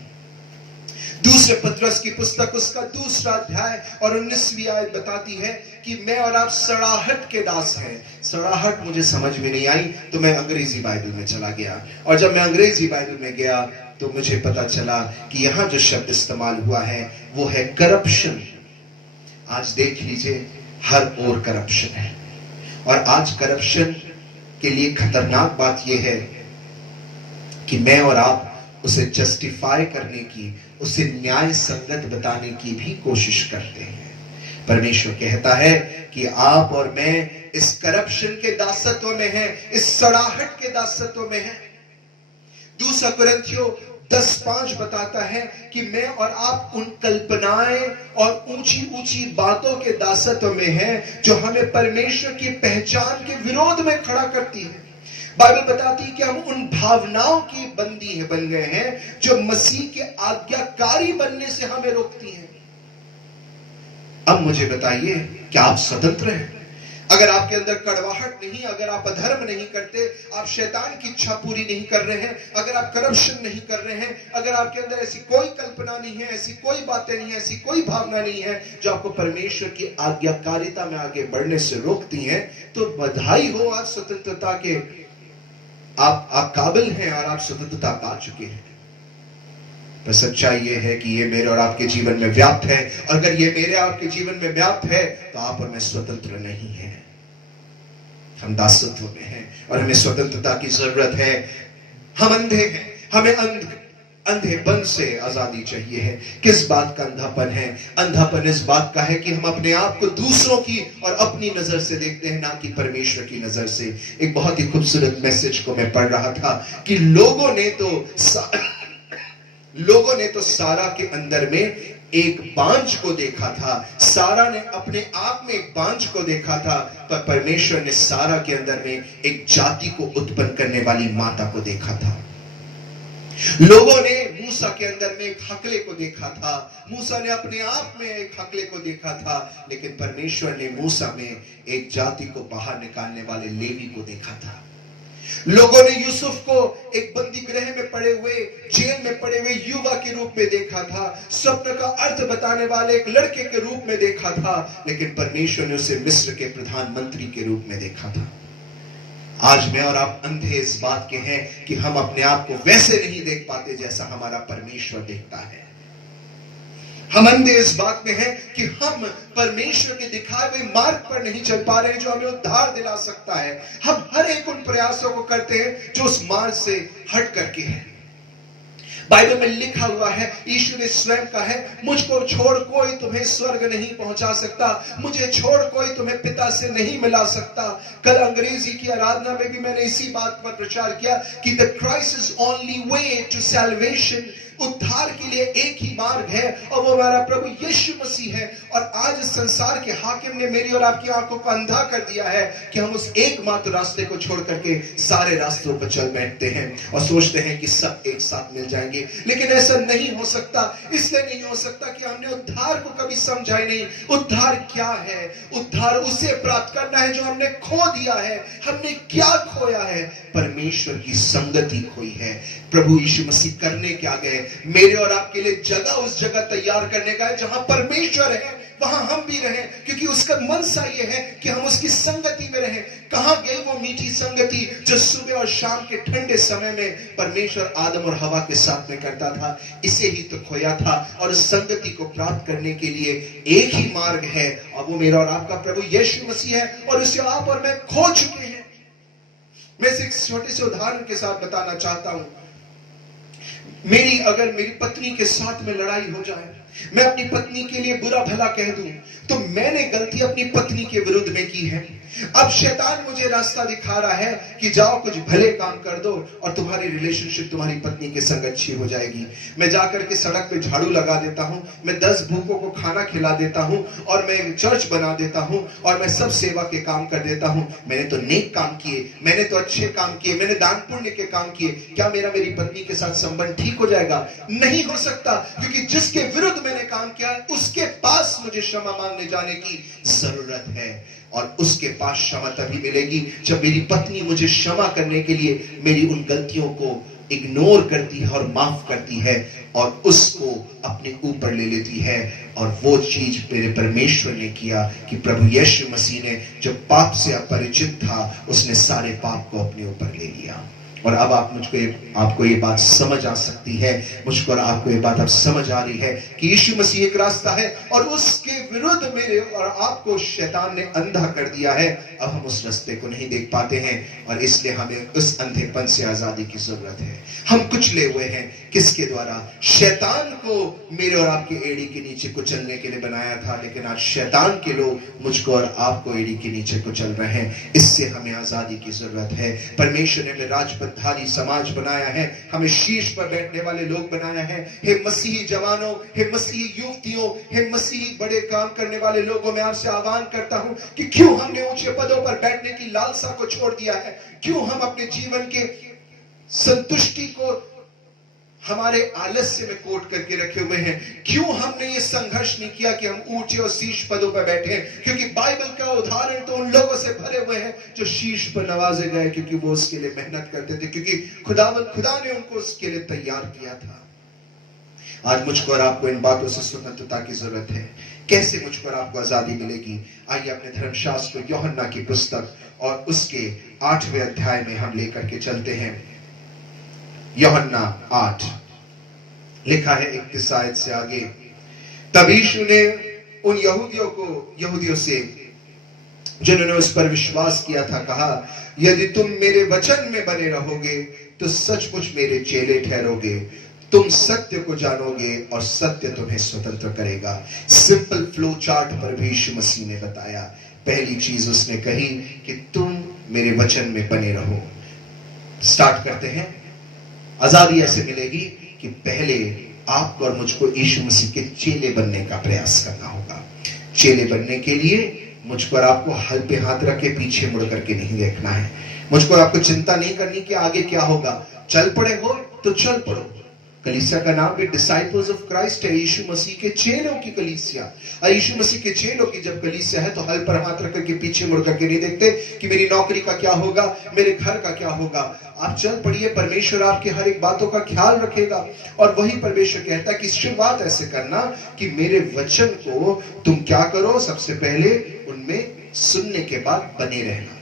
दूसरे पत्रस की पुस्तक उसका दूसरा अध्याय और 19वीं आयत बताती है कि मैं और आप सड़ाहट के दास हैं। सड़ाहट मुझे समझ में नहीं आई तो मैं अंग्रेजी बाइबल में चला गया, और जब मैं अंग्रेजी बाइबल में गया तो मुझे पता चला कि यहां जो शब्द इस्तेमाल हुआ है वो है करप्शन। आज देख लीजिए, हर ओर करप्शन है, और आज करप्शन के लिए खतरनाक बात यह है कि मैं और आप उसे जस्टिफाई करने की, उसे न्याय संगत बताने की भी कोशिश करते हैं। परमेश्वर कहता है कि आप और मैं इस करप्शन के दासत्व में हैं, इस सड़ाहट के दासत्व में हैं। दूसरा कुरिन्थियों 10:5 बताता है कि मैं और आप उन कल्पनाएं और ऊंची ऊंची बातों के दासत्व में हैं जो हमें परमेश्वर की पहचान के विरोध में खड़ा करती है। बाइबल बताती है कि हम उन भावनाओं की बंदी बन गए हैं जो मसीह के आज्ञाकारी बनने से हमें रोकती हैं। अब मुझे बताइए, क्या आप स्वतंत्र हैं? अगर आपके अंदर कड़वाहट नहीं, अगर आप अधर्म नहीं करते, आप शैतान की इच्छा पूरी नहीं कर रहे हैं, अगर आप करप्शन नहीं कर रहे हैं, अगर आपके अंदर ऐसी कोई कल्पना नहीं है, ऐसी कोई बातें नहीं है, ऐसी कोई भावना नहीं है जो आपको परमेश्वर की आज्ञाकारिता में आगे बढ़ने से रोकती हैं, तो बधाई हो, आज स्वतंत्रता के आप काबिल हैं और आप स्वतंत्रता पा चुके हैं। पर सच्चाई यह है कि ये मेरे और आपके जीवन में व्याप्त है, और अगर ये मेरे आपके जीवन में व्याप्त है तो आप और मैं स्वतंत्र नहीं हैं, हम दासत्व में हैं और हमें स्वतंत्रता की जरूरत है। हम अंधे हैं, हमें अंधेपन से आजादी चाहिए है। किस बात का अंधापन है? अंधापन इस बात का है कि हम अपने आप को दूसरों की और अपनी नजर से देखते हैं, ना कि परमेश्वर की नजर से। एक बहुत ही खूबसूरत मैसेज को मैं पढ़ रहा था कि लोगों ने तो सारा के अंदर में एक बांझ को देखा था। सारा ने अपने आप में एक बांझ को देखा था, पर परमेश्वर ने सारा के अंदर में एक जाति को उत्पन्न करने वाली माता को देखा था। लोगों ने मूसा के अंदर में एक हकले को देखा था, मूसा ने अपने आप में एक हकले को देखा था, लेकिन परमेश्वर ने मूसा में एक जाति को बाहर निकालने वाले लेवी को देखा था। लोगों ने यूसुफ को एक बंदी गृह में पड़े हुए, जेल में पड़े हुए युवा के रूप में देखा था, स्वप्न का अर्थ बताने वाले एक लड़के के रूप में देखा था, लेकिन परमेश्वर ने उसे मिस्र के प्रधानमंत्री के रूप में देखा था। आज मैं और आप अंधे इस बात के हैं कि हम अपने आप को वैसे नहीं देख पाते जैसा हमारा परमेश्वर देखता है। हम अंधे इस बात में हैं कि हम परमेश्वर के दिखाए हुए मार्ग पर नहीं चल पा रहे हैं जो हमें उद्धार दिला सकता है। हम हर एक उन प्रयासों को करते हैं जो उस मार्ग से हट करके है। बाइबल में लिखा हुआ है, यीशु ने स्वयं कहा है, मुझको छोड़ कोई तुम्हें स्वर्ग नहीं पहुंचा सकता, मुझे छोड़ कोई तुम्हें पिता से नहीं मिला सकता। कल अंग्रेजी की आराधना में भी मैंने इसी बात पर प्रचार किया कि the Christ is only way to salvation. उद्धार के लिए एक ही मार्ग है और वो हमारा प्रभु यीशु मसीह है। और आज इस संसार के हाकिम ने मेरी और आपकी आंखों को अंधा कर दिया है कि हम उस एकमात्र रास्ते को छोड़ करके सारे रास्तों पर चल बैठते हैं और सोचते हैं कि सब एक साथ मिल जाएंगे। लेकिन ऐसा नहीं हो सकता। इसलिए नहीं हो सकता कि हमने उद्धार को कभी समझा ही नहीं। उद्धार क्या है? उद्धार उसे प्राप्त करना है जो हमने खो दिया है। हमने क्या खोया है? परमेश्वर की संगति खोई है। प्रभु यीशु मसीह करने क्या गए? मेरे और आपके लिए जगह, उस जगह तैयार करने का है जहां परमेश्वर है, वहां हम भी रहें, क्योंकि उसका मनसा ये है कि हम उसकी संगति में रहें। कहां गई वो मीठी संगति जो सुबह और शाम के ठंडे समय में परमेश्वर आदम और हवा के साथ में करता था? इसे ही तो खोया था। और उस संगति को प्राप्त करने के लिए एक ही मार्ग है और वो मेरा और आपका प्रभु यीशु मसीह है, और उसे आप और मैं खो चुके हैं। मैं इसे एक छोटे से उदाहरण के साथ बताना चाहता हूं। अगर मेरी पत्नी के साथ में लड़ाई हो जाए, मैं अपनी पत्नी के लिए बुरा भला कह दूं, तो मैंने गलती अपनी पत्नी के विरुद्ध में की है। अब शैतान मुझे रास्ता दिखा रहा है कि जाओ कुछ भले काम कर दो और तुम्हारी रिलेशनशिप तुम्हारी पत्नी के संग अच्छी हो जाएगी। मैं जाकर के सड़क पे झाड़ू लगा देता हूं, मैं 10 भूखों को खाना खिला देता हूं, और मैं चर्च बना देता हूं, और मैं सब सेवा के काम कर देता हूं। मैंने तो नेक काम किए, मैंने तो अच्छे काम किए, मैंने दान पुण्य के काम किए। क्या मेरी पत्नी के साथ संबंध ठीक हो जाएगा? नहीं हो सकता, क्योंकि जिसके विरुद्ध मैंने काम किया उसके पास मुझे क्षमा मांगने जाने की जरूरत है। और उसके पास क्षमा तभी मिलेगी जब मेरी पत्नी मुझे क्षमा करने के लिए मेरी उन गलतियों को इग्नोर करती है और माफ करती है और उसको अपने ऊपर ले लेती है। और वो चीज मेरे परमेश्वर ने किया कि प्रभु यीशु मसीह ने जो पाप से अपरिचित था, उसने सारे पाप को अपने ऊपर ले लिया। और अब आपको ये बात समझ आ सकती है, मुझको और आपको ये बात अब समझ आ रही है कि यीशु मसीह एक रास्ता है और उसके विरुद्ध मेरे और आपको शैतान ने अंधा कर दिया है। अब हम उस रास्ते को नहीं देख पाते हैं और इसलिए हमें उस अंधेपन से आजादी की जरूरत है। हम कुचले हुए हैं किसके द्वारा? शैतान को मेरे और आपके एड़ी के नीचे कुचलने के लिए बनाया था, लेकिन आज शैतान के लोग मुझको और आपको एड़ी के नीचे कुचल रहे हैं। इससे हमें आजादी की जरूरत है। परमेश्वर ने हमें राजपथधारी समाज बनाया है, हमें शीर्ष पर बैठने वाले लोग बनाया है। हे मसीही जवानों, हे मसीही युवतियों, हे मसीही बड़े काम करने वाले लोगों, मैं आपसे आह्वान करता हूं कि क्यों हमने ऊंचे पदों पर बैठने की लालसा को छोड़ दिया है? क्यों हम अपने जीवन के संतुष्टि को हमारे आलस्य में कोट करके रखे हुए हैं? क्यों हमने ये संघर्ष नहीं किया कि हम ऊंचे और शीर्ष पदों पर बैठे? क्योंकि बाइबल का उदाहरण तो उन लोगों से भरे हुए हैं जो शीर्ष पर नवाजे गए, क्योंकि वो उसके लिए मेहनत करते थे, क्योंकि खुदा ने उनको उसके लिए तैयार किया था। आज मुझको और आपको इन बातों से स्वतंत्रता की जरूरत है। कैसे मुझको और आपको आजादी मिलेगी? आइए अपने धर्मशास्त्र यूहन्ना की पुस्तक और उसके 8वें अध्याय में हम लेकर के चलते हैं। यूहन्ना 8 लिखा है 31 आयत से आगे। तब यीशु ने उन यहूदियों से जिन्होंने उस पर विश्वास किया था कहा, यदि तुम मेरे वचन में बने रहोगे तो सचमुच मेरे चेले ठहरोगे। तुम सत्य को जानोगे और सत्य तुम्हें स्वतंत्र करेगा। सिंपल फ्लो चार्ट पर भी यीशु मसीह ने बताया। पहली चीज उसने कही कि तुम मेरे वचन में बने रहो। स्टार्ट करते हैं। आजादी ऐसे मिलेगी कि पहले आपको और मुझको यीशु मसीह के चेले बनने का प्रयास करना होगा। चेले बनने के लिए मुझको और आपको हल पे हाथ रख के पीछे मुड़ करके नहीं देखना है। मुझको और आपको चिंता नहीं करनी कि आगे क्या होगा। चल पड़े हो तो चल पड़ो। कलीसिया का नाम भी डिसाइपल्स ऑफ क्राइस्ट है, यीशु मसीह के चेलों की कलीसिया। और यीशु मसीह के चेलों की जब कलीसिया है तो हल पर हाथ रख करके पीछे मुड़ करके नहीं देखते कि मेरी नौकरी का क्या होगा, मेरे घर का क्या होगा। आप चल पड़िए, परमेश्वर आपकी हर एक बातों का ख्याल रखेगा। और वही परमेश्वर कहता है कि शुरुआत ऐसे करना कि मेरे वचन को तुम क्या करो, सबसे पहले उनमें सुनने के बाद बने रहना।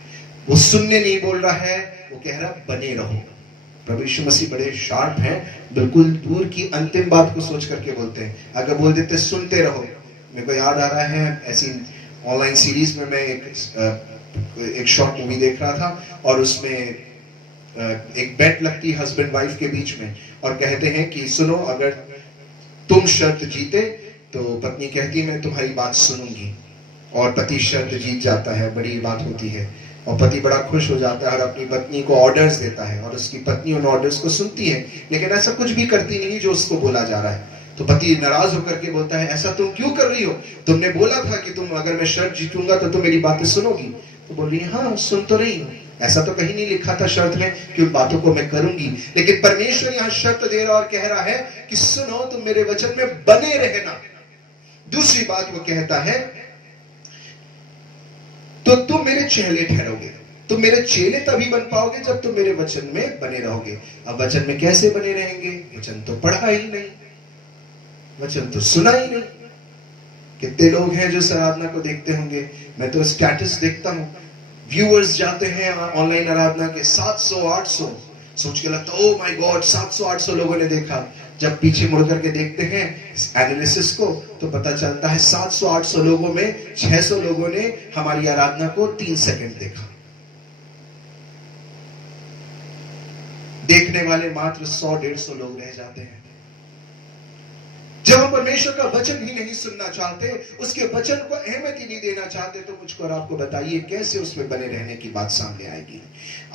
वो सुनने नहीं बोल रहा है, वो कह रहा बने रहो। प्रभु यीशु मसीह बड़े शार्प हैं, बिल्कुल दूर की अंतिम बात को सोच करके बोलते हैं। अगर बोल देते सुनते रहो। मेरे को याद आ रहा है ऐसी ऑनलाइन सीरीज में मैं एक शॉर्ट मूवी देख रहा था और उसमें एक बेट लगती हस्बैंड वाइफ के बीच में और कहते हैं कि सुनो, अगर तुम शर्त जीते तो पत्नी कहती है मैं तुम्हारी बात सुनूंगी, और पति शर्त जीत जाता है। बड़ी बात होती है और पति बड़ा खुश हो जाता है और अपनी पत्नी को ऑर्डर्स देता है और उसकी पत्नी उन ऑर्डर्स को सुनती है, लेकिन ऐसा कुछ भी करती नहीं जो उसको बोला जा रहा है। तो पति नाराज होकर के बोलता है ऐसा तुम क्यों कर रही हो? तुमने बोला था कि तुम अगर मैं शर्त जीतूंगा तो तुम मेरी बातें सुनोगी। तो बोल रही है हाँ सुन तो रही हूँ, ऐसा तो कहीं नहीं लिखा था शर्त में कि उन बातों को मैं करूंगी। लेकिन परमेश्वर यहाँ शर्त दे रहा और कह रहा है कि सुनो, तुम मेरे वचन में बने रहना। दूसरी बात वो कहता है तो तुम मेरे चेले ठहरोगे। तुम मेरे चेले तभी बन पाओगे जब तुम मेरे वचन में बने रहोगे। अब वचन में कैसे बने रहेंगे? वचन तो पढ़ा ही नहीं, वचन तो सुना ही नहीं। कितने लोग हैं जो आराधना को देखते होंगे? मैं तो स्टेटस देखता हूं, व्यूअर्स जाते हैं ऑनलाइन आराधना के 700-800, सोच के लगता है ओ माय गॉड 700-800 लोगों ने देखा। जब पीछे मुड़ करके देखते हैं एनालिसिस को तो पता चलता है 700-800 लोगों में 600 लोगों ने हमारी आराधना को 3 सेकंड देखा। देखने वाले मात्र 100-150 लोग रह जाते हैं। जब हम परमेश्वर का वचन ही नहीं सुनना चाहते, उसके वचन को अहमियत ही नहीं देना चाहते, तो मुझको और आपको बताइए कैसे उसमें बने रहने की बात सामने आएगी।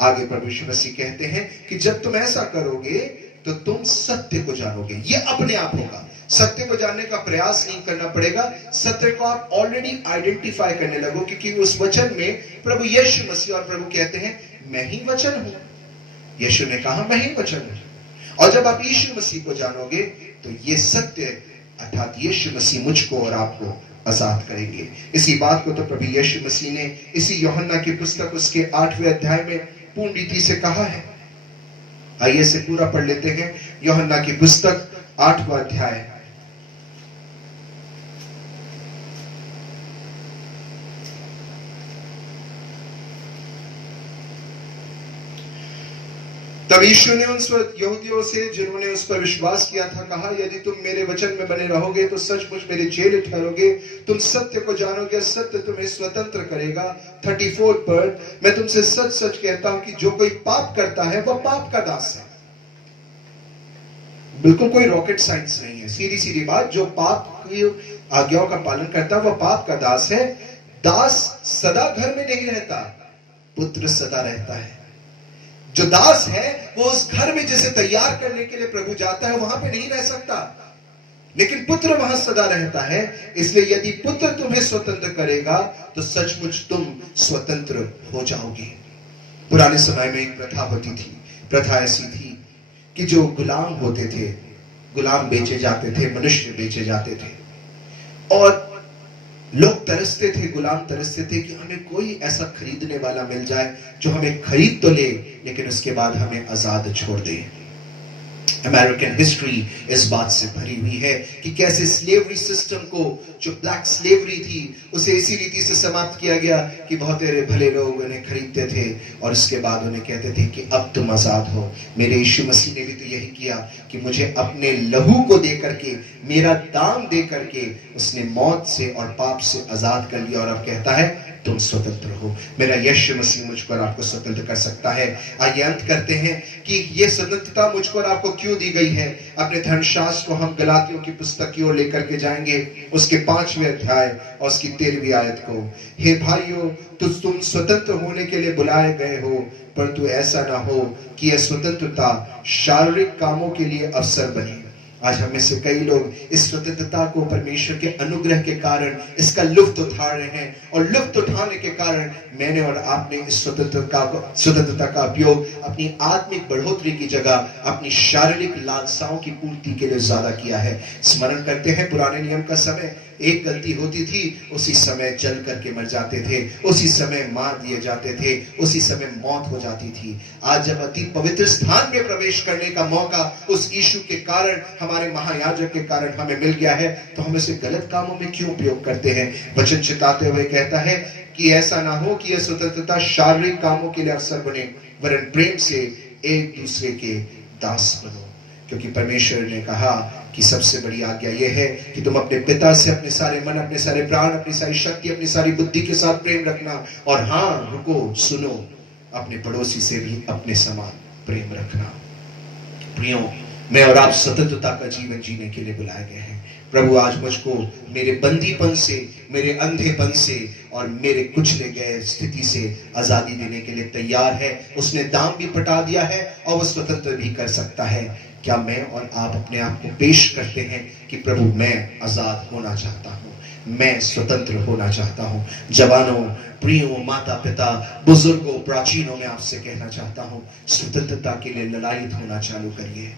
आगे परमेश्वर मसीह कहते हैं कि जब तुम ऐसा करोगे तो तुम सत्य को जानोगे। ये अपने आप होगा। सत्य को जानने का प्रयास नहीं करना पड़ेगा। सत्य को आप ऑलरेडी आइडेंटिफाई करने लगो, क्योंकि उस वचन में प्रभु यीशु मसीह और प्रभु कहते हैं मैं ही वचन हूं। यीशु ने कहा मैं ही वचन हूं। और जब आप यीशु मसीह को जानोगे तो ये सत्य अर्थात यीशु मसीह मुझको और आपको आजाद करेंगे। इसी बात को तो प्रभु यीशु मसीह ने इसी यूहन्ना की पुस्तक उसके 8वें अध्याय में पूर्ण रीति से कहा है। आइए इसे पूरा पढ़ लेते हैं। यूहन्ना की पुस्तक 8वां अध्याय। तब यीशु ने उन यहूदियों से जिन्होंने उस पर विश्वास किया था कहा, यदि तुम मेरे वचन में बने रहोगे तो सचमुच मेरे चेले ठहरोगे, तुम सत्य को जानोगे, सत्य तुम्हें स्वतंत्र करेगा। 34 पर, मैं तुमसे सच सच कहता हूं कि जो कोई पाप करता है वह पाप का दास है। बिल्कुल कोई रॉकेट साइंस नहीं है, सीधी सीधी बात। जो पाप की आज्ञाओं का पालन करता है वह पाप का दास है। दास सदा घर में नहीं रहता, पुत्र सदा रहता है। जो दास है वो उस घर में जिसे तैयार करने के लिए प्रभु जाता है वहां पे नहीं रह सकता, लेकिन पुत्र वहां सदा रहता है। इसलिए यदि पुत्र तुम्हें स्वतंत्र करेगा तो सचमुच तुम स्वतंत्र हो जाओगे। पुराने समय में एक प्रथा होती थी। प्रथा ऐसी थी कि जो गुलाम होते थे, गुलाम बेचे जाते थे, मनुष्य बेचे जाते थे, और लोग तरसते थे, गुलाम तरसते थे कि हमें कोई ऐसा खरीदने वाला मिल जाए जो हमें खरीद तो ले लेकिन उसके बाद हमें आजाद छोड़ दे। अमेरिकन हिस्ट्री इस बात से भरी हुई है कि कैसे स्लेवरी सिस्टम को, जो ब्लैक स्लेवरी थी, उसे इसी रीति से समाप्त किया गया कि बहुत भले लोग उन्हें खरीदते थे और उसके बाद उन्हें कहते थे कि अब तुम आजाद हो। मेरे यीशु मसीह ने भी तो यही किया कि मुझे अपने लहू को दे करके, मेरा दाम दे करके उसने मौत से और पाप से आजाद कर लिया, और अब कहता है तुम स्वतंत्र हो। मेरा यीशु मसीह मुझको और आपको स्वतंत्र कर सकता है। आइए अंत करते हैं कि ये स्वतंत्रता मुझको और आपको क्यों दी गई है। अपने धर्मशास्त्र को हम गलातियों की पुस्तक की ओर लेकर के जाएंगे, उसके 5वें अध्याय और उसकी 13वीं आयत को। हे भाइयों, तो तुम स्वतंत्र होने के लिए बुलाए गए हो, परंतु ऐसा ना हो कि यह स्वतंत्रता शारीरिक कामों के लिए अवसर बने। आज हम में से कई लोग इस स्वतंत्रता को परमेश्वर के अनुग्रह के कारण इसका लुत्फ उठा रहे हैं, और लुत्फ उठाने के कारण मैंने और आपने इस स्वतंत्रता का उपयोग अपनी आत्मिक बढ़ोतरी की जगह अपनी शारीरिक लालसाओं की पूर्ति के लिए ज्यादा किया है। स्मरण करते हैं पुराने नियम का समय, एक गलती होती थी उसी समय जल करके मर जाते थे, उसी समय मार दिए जाते थे, उसी समय मौत हो जाती थी। आज जब अति पवित्र स्थान में प्रवेश करने का मौका उस यीशु के कारण, हमारे महायाजक के कारण हमें मिल गया है, तो हम इसे गलत कामों में क्यों उपयोग करते हैं। वचन चिताते हुए कहता है कि ऐसा ना हो कि यह स्वतंत्रता शारीरिक कामों के लिए अवसर बने, वरन प्रेम से एक दूसरे के दास बनो। क्योंकि परमेश्वर ने कहा कि सबसे बड़ी आज्ञा यह है कि तुम अपने पिता से अपने सारे मन, अपने सारे प्राण, अपनी सारी शक्ति, अपनी सारी बुद्धि के साथ प्रेम रखना, और हाँ, रुको, सुनो, अपने पड़ोसी से भी अपने समान प्रेम रखना। प्रियों, मैं और आप स्वतंत्रता का जीवन जीने के लिए बुलाए गए हैं। प्रभु आज मुझको मेरे बंदीपन से, मेरे अंधेपन से और मेरे कुचले गए स्थिति से आजादी देने के लिए तैयार है। उसने दाम भी पटा दिया है और वो स्वतंत्र भी कर सकता है। क्या मैं और आप अपने आप को पेश करते हैं कि प्रभु, मैं आजाद होना चाहता हूँ, मैं स्वतंत्र होना चाहता हूँ। जवानों, प्रियों, माता पिता, बुजुर्गों, प्राचीनों, मैं आपसे कहना चाहता हूँ, स्वतंत्रता के लिए लड़ाई होना चालू करिए।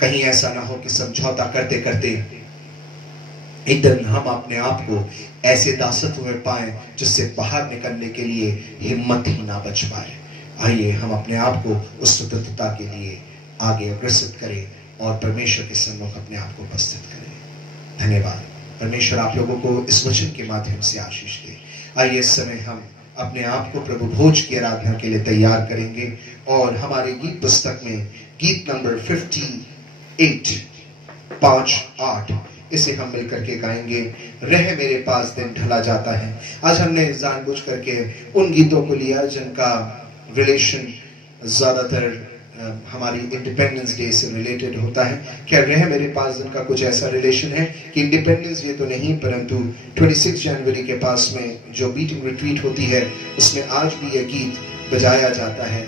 कहीं ऐसा ना हो कि समझौता करते करते एक दिन हम अपने आप को ऐसे दासत्व में पाए जिससे बाहर निकलने के लिए हिम्मत ही ना बच पाए। आइए हम अपने आप को उस स्वतंत्रता के लिए आगे अग्रसर करें और परमेश्वर के सम्मुख अपने आप को उपस्थित करें। धन्यवाद। परमेश्वर आप लोगों को इस वचन के माध्यम से आशीष दे। आइए इस समय हम अपने आप को प्रभु भोज की आराधना के लिए तैयार करेंगे, और हमारे गीत पुस्तक में गीत नंबर 58 5-8 इसे हम मिलकर के गाएंगे। रह मेरे पास दिन ढला जाता है। आज हमने जानबूझ करके उन गीतों को लिया जिनका रिलेशन ज्यादातर हमारी इंडिपेंडेंस डे से रिलेटेड होता है। क्या रह मेरे पास दिन का कुछ ऐसा रिलेशन है कि इंडिपेंडेंस डे तो नहीं, परंतु 26 जनवरी के पास में जो मीटिंग रिट्रीट होती है उसमें आज भी यह गीत बजाया जाता है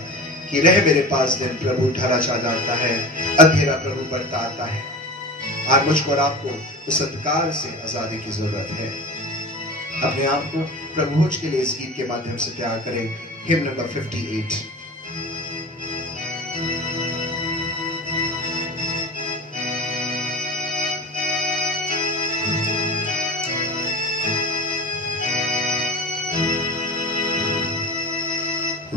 कि रह मेरे पास दिन प्रभु ढला जाता है, अंधेरा प्रभु बढ़ता आता है। आज मुझको और आपको उस अंधकार से आजादी की जरूरत है। अपने आप को प्रभु भोज के लिए इस गीत के माध्यम से तैयार करें। Him number 58।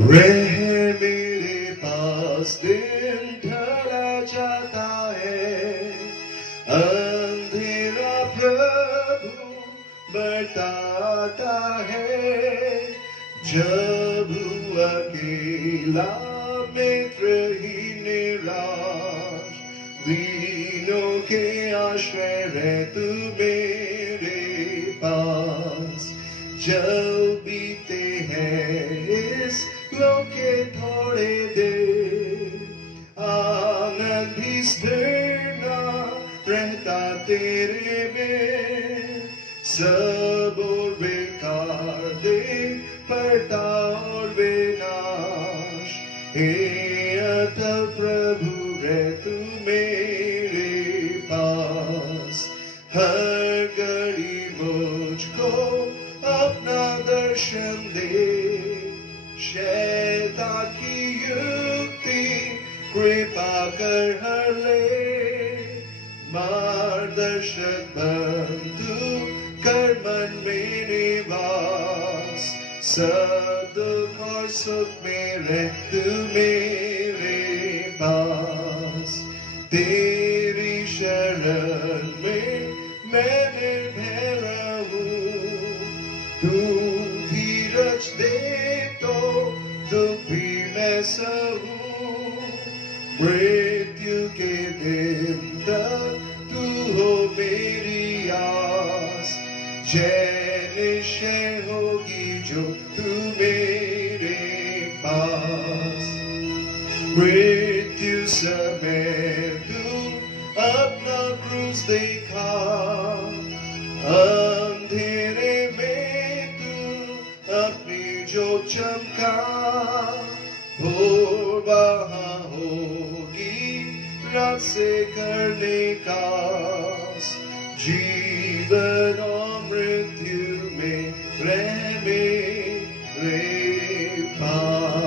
रह मेरे पास दिन बताता है। जब अकेला मित्र ही निराश, दीनों के आश्रय रह तू मेरे पास। जब बीते हैं इस लोक के थोड़े दिन, आनंद भी स्थिर ना रहता तेरे में। सब और बेकार दिन पड़ता और विनाश, हे अतः प्रभु रह तू मेरे पास। हर घड़ी मुझको अपना दर्शन दे, शैतान की युक्ति कृपा कर हर ले। मार्गदर्शक बंधु कर मन में निवास, सब दुख और सुख में रह तू मेरे पास। तेरी शरण में मैं निर्भय रहूं, तू धीरज दे तो दुख भी मैं सहूं। मृत्यु के दिन तक तू हो मेरी आस, जय निश्चय होगी जो तू मेरे पास। मृत्यु समय तू अपना क्रूस देखा, अंधेरे में तू अपनी जो चमका। भोर वहां होगी रात से करने का, जीवन और मृत्यु में रह मेरे पास।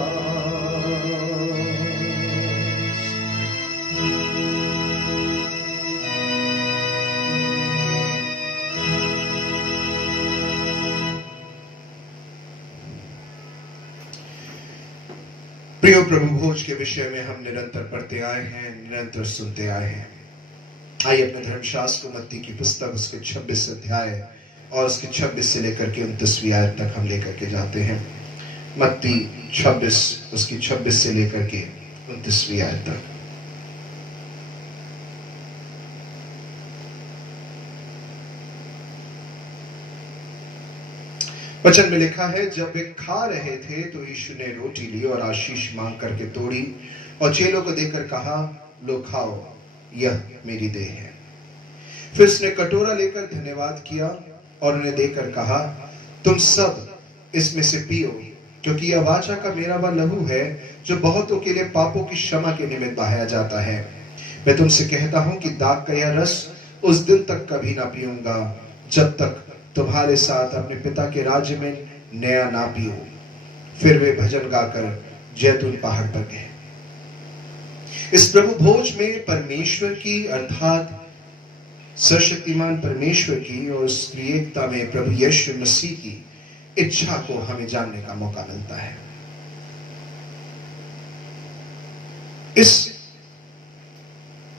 प्रिय प्रभु भोज के विषय में हम निरंतर पढ़ते आए हैं, निरंतर सुनते आए हैं। आइए अपने धर्मशास्त्र मत्ती की पुस्तक उसके 26 अध्याय और उसके 26 से लेकर के 29वीं आयत तक हम लेकर के जाते हैं। मत्ती 26 उसकी 26 से लेकर के 29वीं आयत तक। वचन में लिखा है, जब वे खा रहे थे तो यीशु ने रोटी ली और आशीष मांग करके तोड़ी और चेलों को देकर कहा, लो खाओ, यह मेरी देह है। फिर उसने कटोरा लेकर धन्यवाद किया और उन्हें देकर कहा, तुम सब इसमें से पियो, क्योंकि यह वाचा का मेरा वह लहू है जो बहुतों के लिए पापों की क्षमा के निमित्त बहाया जाता है। मैं तुमसे कहता हूं कि दाख का यह रस उस दिन तक कभी ना पीऊंगा, जब तक तुम्हारे साथ अपने पिता के राज्य में नया ना पीऊं। फिर वे भजन गाकर जैतून पहाड़ पर गए। इस प्रभु भोज में परमेश्वर की अर्थात सर्वशक्तिमान परमेश्वर की और उसकी एकता में प्रभु यीशु मसीह की इच्छा को हमें जानने का मौका मिलता है। इस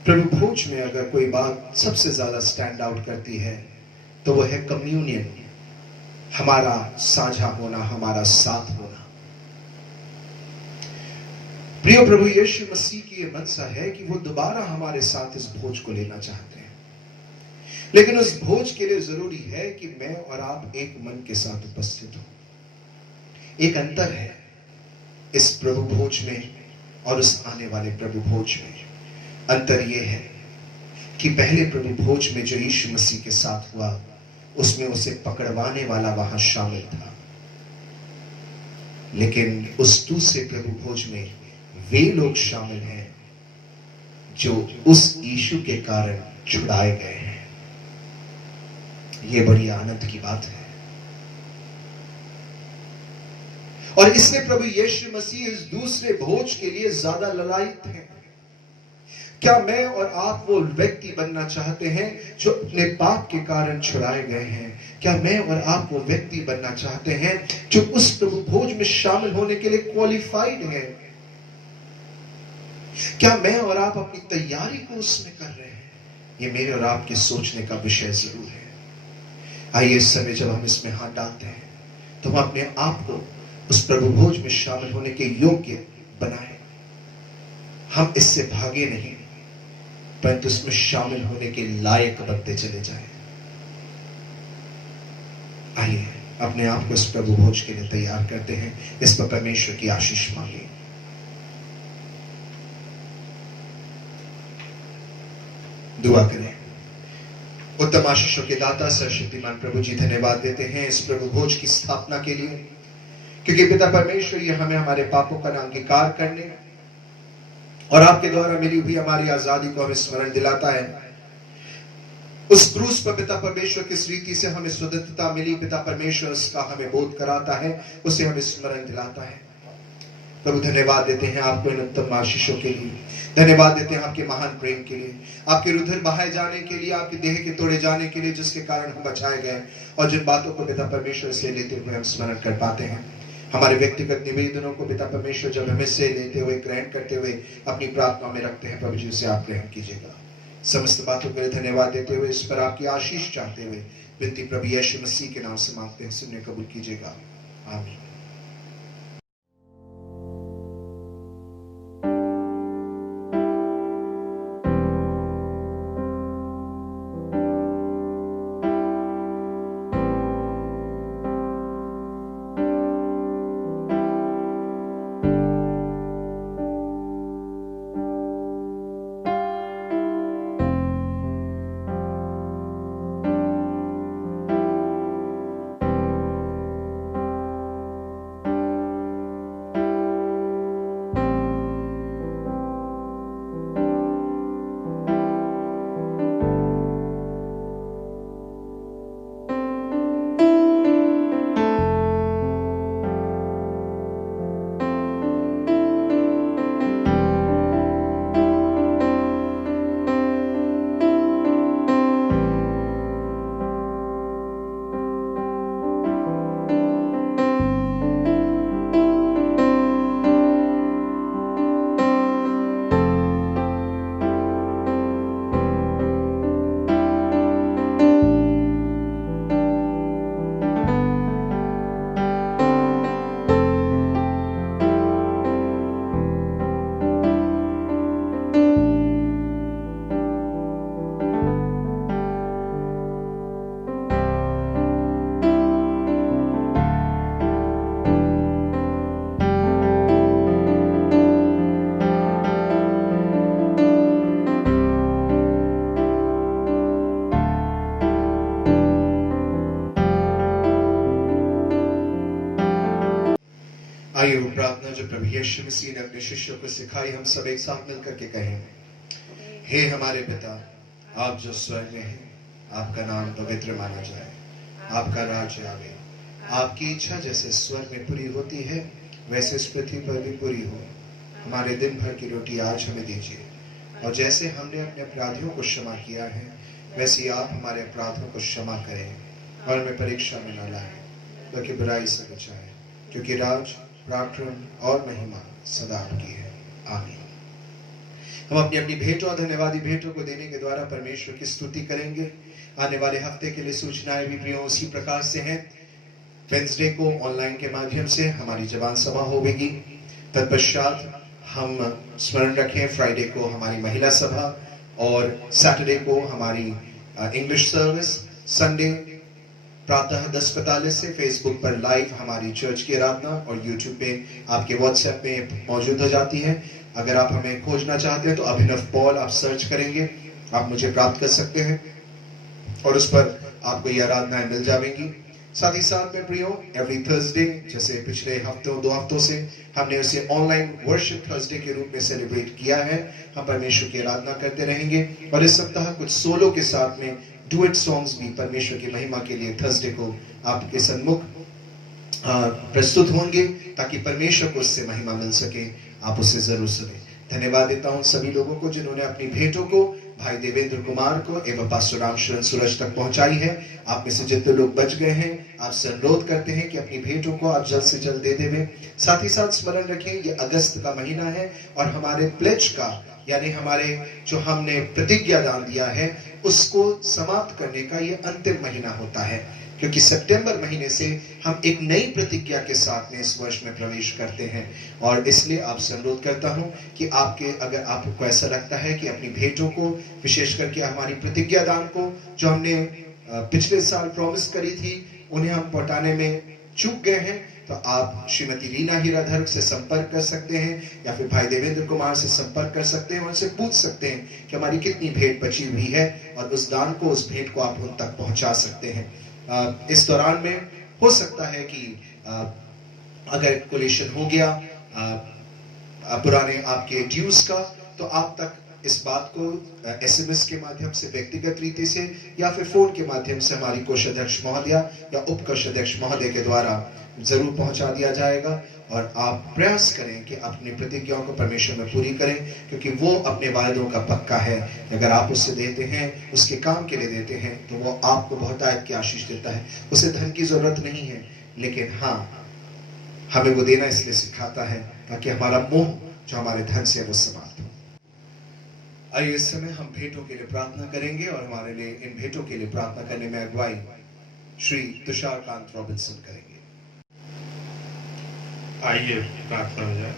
प्रभु भोज में अगर कोई बात सबसे ज्यादा स्टैंड आउट करती है तो वह है कम्युनियन, हमारा साझा होना, हमारा साथ होना। प्रिय प्रभु यीशु मसीह की यह मनसा है कि वो दोबारा हमारे साथ इस भोज को लेना चाहते हैं, लेकिन उस भोज के लिए जरूरी है कि मैं और आप एक मन के साथ उपस्थित हो। एक अंतर है इस प्रभु भोज में और उस आने वाले प्रभु भोज में। अंतर यह है कि पहले प्रभु भोज में जो यीशु मसीह के साथ हुआ उसमें उसे पकड़वाने वाला वहां शामिल था, लेकिन उस दूसरे प्रभु भोज में वे लोग शामिल हैं जो उस यीशु के कारण छुड़ाए गए हैं। यह बड़ी आनंद की बात है। और इसलिए प्रभु यीशु मसीह इस दूसरे भोज के लिए ज्यादा ललायित हैं। क्या मैं और आप वो व्यक्ति बनना चाहते हैं जो अपने पाप के कारण छुड़ाए गए हैं? क्या मैं और आप वो व्यक्ति बनना चाहते हैं जो उस प्रभु भोज में शामिल होने के लिए क्वालिफाइड है? क्या मैं और आप अपनी तैयारी को उसमें कर रहे हैं? ये मेरे और आपके सोचने का विषय जरूर है। आइए इस समय जब हम इसमें हाथ डालते हैं तो हम अपने आप को उस प्रभु भोज में शामिल होने के योग्य बनाएं। हम इससे भागे नहीं, परंतु इसमें शामिल होने के लायक बनते चले जाएं। आइए अपने आप को इस प्रभु भोज के लिए तैयार करते हैं। इस पर परमेश्वर की आशीष मांगे। दुआ करें। उत्तम आशीषों के दाता सर्वशक्तिमान प्रभु जी, धन्यवाद देते हैं इस प्रभु भोज की स्थापना के लिए, क्योंकि पिता परमेश्वर ये हमें हमारे पापों का अंगीकार करने और आपके द्वारा मिली हुई हमारी आजादी को हमें स्मरण दिलाता है। उस क्रूस पर पिता परमेश्वर किस रीति से हमें स्वतंत्रता मिली, पिता परमेश्वर उसका हमें बोध कराता है, उसे हमें स्मरण दिलाता है। प्रभु धन्यवाद देते हैं आपको इन उत्तम आशीषों के लिए, धन्यवाद देते हैं आपके महान प्रेम के लिए, आपके रुधिर बहाए जाने के लिए, आपके देह के तोड़े जाने के लिए, जिसके कारण हम बचाए गए, और जिन बातों को पिता परमेश्वर से लेते हुए हम स्मरण कर पाते हैं। हमारे व्यक्तिगत निवेदनों को पिता परमेश्वर जब हमें से लेते हुए, ग्रहण करते हुए अपनी प्रार्थना में रखते हैं, प्रभु जी उसे आप ग्रहण कीजिएगा। समस्त बातों के लिए धन्यवाद देते हुए, इस पर आपकी आशीष चाहते हुए विनती प्रभु यीशु मसीह के नाम से मांगते हैं, सुनने कबूल कीजिएगा। आमीन। आइए वो प्रार्थना जो प्रभु यीशु मसीह ने अपने शिष्यों को सिखाई, हम सब एक साथ मिलकर के कहें। हे हमारे पिता, आप जो स्वर्ग में हैं, आपका नाम पवित्र माना जाए, आपका राज्य आवे, आपकी इच्छा जैसे स्वर्ग में पूरी होती है वैसे इस पृथ्वी पर भी पूरी हो। हमारे दिन भर की रोटी आज हमें दीजिए, और जैसे हमने अपने अपराधियों को क्षमा किया है वैसे ही आप हमारे अपराधों को क्षमा करें, और हमें परीक्षा में न लाएं बल्कि बुराई से बचाएं, क्योंकि राज, पराक्रम और महिमा सदा आपकी है। आमीन। हम अपनी अपनी भेंटों और धन्यवादी भेंटों को देने के द्वारा परमेश्वर की स्तुति करेंगे। आने वाले हफ्ते के लिए सूचनाएं भी प्रियो उसी प्रकार से हैं। वेडनेसडे को ऑनलाइन के माध्यम से हमारी जवान सभा होगी। तत्पश्चात हम स्मरण रखें, फ्राइडे को हमारी महिला सभा, और सैटरडे को हमारी इंग्लिश सर्विस, संडे प्रातः 10:45 से फेसबुक पर लाइव हमारी चर्च की आराधना, और यूट्यूब पे आपके व्हाट्सएप में मौजूद हो जाती है। अगर आप हमें खोजना चाहते हैं तो अभिनव पॉल आप सर्च करेंगे, आप मुझे प्राप्त कर सकते हैं, और उस पर आपको ये आराधनाएं मिल जाएंगी। साथ ही साथ में प्रियो, एवरी थर्सडे, जैसे पिछले हफ्तों 2 हफ्तों से हमने उसे ऑनलाइन वर्शिप थर्सडे के रूप में सेलिब्रेट किया है। हम परमेश्वर की आराधना करते रहेंगे, और इस सप्ताह कुछ सोलो के साथ में डुएट सॉन्ग्स भी परमेश्वर की महिमा के लिए थर्सडे को आपके सन्मुख प्रस्तुत होंगे, ताकि परमेश्वर को उससे महिमा मिल सके। आप उससे जरूर सुने। धन्यवाद देता हूं सभी लोगों को जिन्होंने अपनी भेंटों को भाई देवेंद्र कुमार को एवं पास्टर रामशरण सूरज तक पहुंचाई है। आप में से जितने लोग बच गए हैं, आपसे अनुरोध करते हैं कि अपनी भेंटों को आप जल्द से जल्द दे देवें। साथ ही साथ स्मरण रखें, ये अगस्त का महीना है और हमारे प्लेज का यानी हमारे जो हमने प्रतिज्ञा दान दिया है उसको समाप्त करने का ये अंतिम महीना होता है, क्योंकि सितंबर महीने से हम एक नई प्रतिज्ञा के साथ में इस वर्ष में प्रवेश करते हैं। और इसलिए आपसे अनुरोध करता हूं कि अगर आपको ऐसा लगता है कि अपनी भेंटों को, विशेष करके हमारी प्रतिज्ञा दान को जो हमने पिछले साल प्रॉमिस करी थी, उन्हें हम पहुंचाने में चूक गए हैं, तो आप श्रीमती रीना हीराधर से संपर्क कर सकते हैं या फिर भाई देवेंद्र कुमार से संपर्क कर सकते हैं। उनसे पूछ सकते हैं कि हमारी कितनी भेंट बची हुई है और उस दान को, उस भेंट को आप उन तक पहुंचा सकते हैं। इस दौरान में हो सकता है कि अगर कोलेशन हो गया पुराने आपके ड्यूज का, तो आप तक इस बात को एसएमएस के माध्यम से, व्यक्तिगत रीति से या फिर फोन के माध्यम से हमारी कोषाध्यक्ष महोदय या उप कोषाध्यक्ष महोदय के द्वारा जरूर पहुंचा दिया जाएगा। और आप प्रयास करें कि अपनी प्रतिज्ञाओं को परमेश्वर में पूरी करें, क्योंकि वो अपने वायदों का पक्का है। अगर आप उससे देते हैं, उसके काम के लिए देते हैं, तो वो आपको बहुतायत की आशीष देता है। उसे धन की जरूरत नहीं है, लेकिन हाँ, हमें वो देना इसलिए सिखाता है ताकि हमारा मोह जो हमारे धन से वो समाप्त हो। आइए इस समय हम भेंटों के लिए प्रार्थना करेंगे और हमारे लिए इन भेंटों के लिए प्रार्थना करने में अगुवाई श्री तुषार कांत रॉबिन्सन करेंगे। आइए प्रार्थना हो जाए।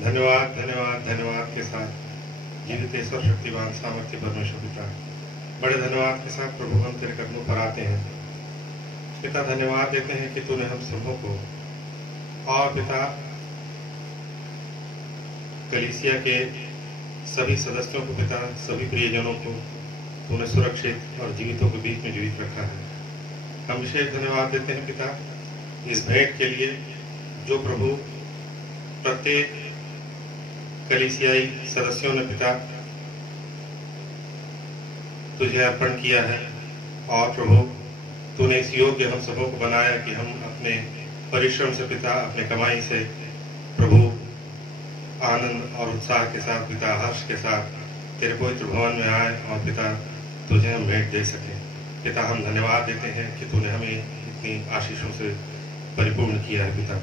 धन्यवाद धन्यवाद धन्यवाद के साथ जीवित ईश्वर शक्तिवान सामर्थ्य परमेश्वर पिता, बड़े धन्यवाद के साथ प्रभु हम तेरे कदमों पर आते हैं। पिता धन्यवाद देते हैं कि तूने हम सबों को और पिता कलीसिया के सभी सदस्यों को, पिता सभी प्रियजनों को तूने सुरक्षित और जीवितों के बीच में जीवित रखा है। हम विशेष धन्यवाद देते हैं पिता इस भेंट के लिए जो प्रभु प्रत्येक कलीसियाई सदस्यों ने पिता तुझे अर्पण किया है। और प्रभु तूने इस योग्य हम सबों को बनाया कि हम अपने परिश्रम से पिता, अपने कमाई से प्रभु आनंद और उत्साह के साथ पिता, हर्ष के साथ तेरे पवित्र भवन में आए और पिता तुझे हम भेंट दे सके। पिता हम धन्यवाद देते हैं कि तूने हमें इतनी आशीषों से परिपूर्ण किया है। पिता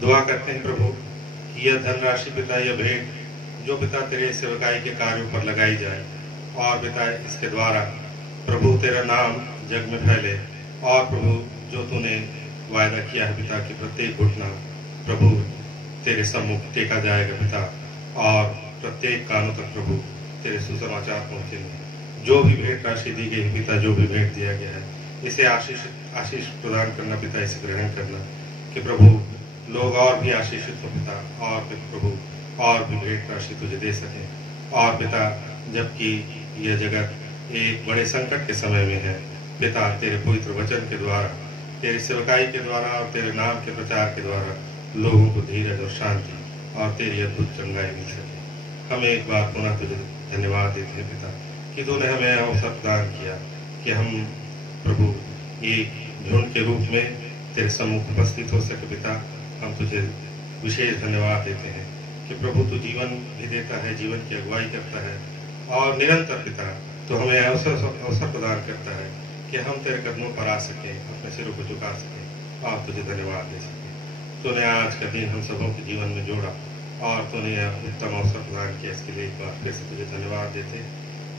दुआ करते हैं प्रभु कि यह धनराशि पिता, यह भेंट जो पिता तेरे सेवकाई के कार्यों पर लगाई जाए और पिता इसके द्वारा प्रभु तेरा नाम जग में फैले। और प्रभु जो तूने वायदा किया है पिता कि प्रत्येक घुटना प्रभु तेरे सम्मुख टेका जाएगा पिता, और प्रत्येक कानों तक प्रभु तेरे सुसमाचार पहुंचेंगे। जो भी भेंट राशि दी गई पिता, जो भी भेंट दिया गया है, इसे आशीष प्रदान करना पिता, इसे ग्रहण करना कि प्रभु लोग और भी आशीषित हो पिता, और प्रभु और भी भेंट राशि तुझे दे सके। और पिता जबकि यह जगत एक बड़े संकट के समय में है पिता, तेरे पवित्र वचन के द्वारा, तेरे सेवकाई के द्वारा और तेरे नाम के प्रचार के द्वारा लोगों को धीरज और शांति और तेरी अद्भुत चंगाई मिल सके। हम एक बार पुनः तुझे धन्यवाद देते हैं पिता कि तूने हमें अवसर प्रदान किया कि हम प्रभु एक झुंड के रूप में तेरे सम्मुख उपस्थित हो सके। पिता हम तुझे विशेष धन्यवाद देते हैं कि प्रभु तू जीवन भी देता है, जीवन की अगुवाई करता है, और निरंतर पिता तो हमें अवसर प्रदान करता है कि हम तेरे कदमों पर आ सके, अपने सिरों को झुका सके और तुझे धन्यवाद दे सके। तूने आज का दिन हम सबों के जीवन में जोड़ा और तूने यह उत्तम अवसर प्रदान किया, इसके लिए एक बार फिर से तुझे धन्यवाद देते हैं।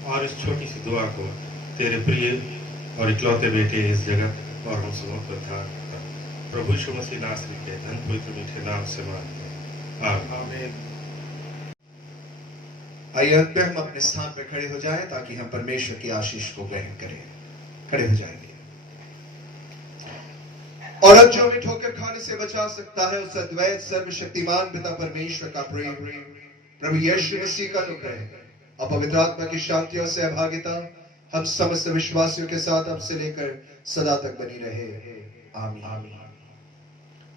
और इस छोटी सी दुआ को तेरे प्रिय और इकलौते बेटे इस जगत और हम सबों को उद्धार करता प्रभु यीशु मसीह नासरी के धन पवित्र मीठे नाम से मांगते हैं, आमीन। आइए अंत में हम अपने स्थान पर खड़े हो जाएं ताकि हम परमेश्वर की आशीष को ग्रहण करें। खड़े हो जाएंगे। और अब जो हमें ठोकर खाने से बचा सकता है उस अद्वैत सर्वशक्तिमान पिता परमेश्वर का प्रेम, प्रभु यीशु मसीह का अनुग्रह और पवित्र आत्मा की शांति और सहभागिता हम समस्त विश्वासियों के साथ अब से लेकर सदा तक बनी रहे, आमीन।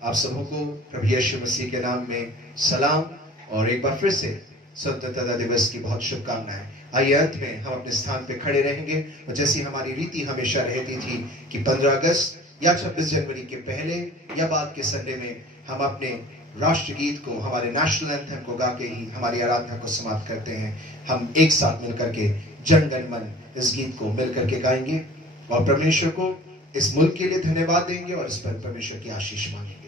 आप सबों को प्रभु यीशु मसीह के नाम में सलाम और एक बार फिर से स्वतंत्रता दिवस की बहुत शुभकामनाएं। आइए अंत में हम अपने स्थान पे खड़े रहेंगे और जैसी हमारी रीति हमेशा रहती थी कि 15 अगस्त या 26 जनवरी के पहले या बाद के संडे में हम अपने राष्ट्रगीत को, हमारे नेशनल एंथम को गा के ही हमारी आराधना को समाप्त करते हैं। हम एक साथ मिलकर के जन गण मन इस गीत को मिलकर के गाएंगे और परमेश्वर को इस मुल्क के लिए धन्यवाद देंगे और इस पर परमेश्वर की आशीष मांगेंगे।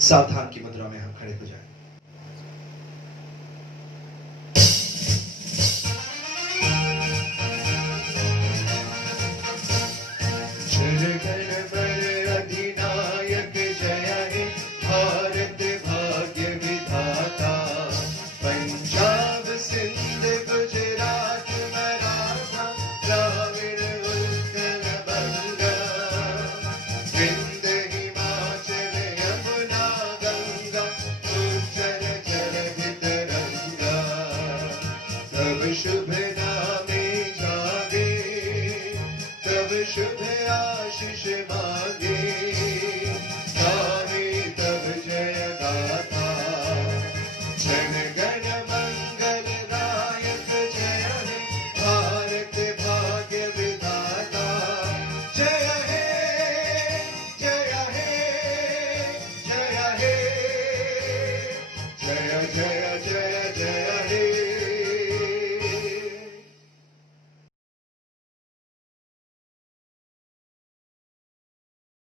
सावधान की मुद्रा में हम खड़े हो जाएं। सुरगण पर अधिनायक जय हे भारत भाग्य विधाता। पंजाब सिंध गुजरात मराठा द्राविड़ उत्कल बंगा, विंध्य हिमाचल यमुना गंगा उज्जल जलधि तरंगा। तब शुभ नामे जागे, तब शुभ आशीष मांगे।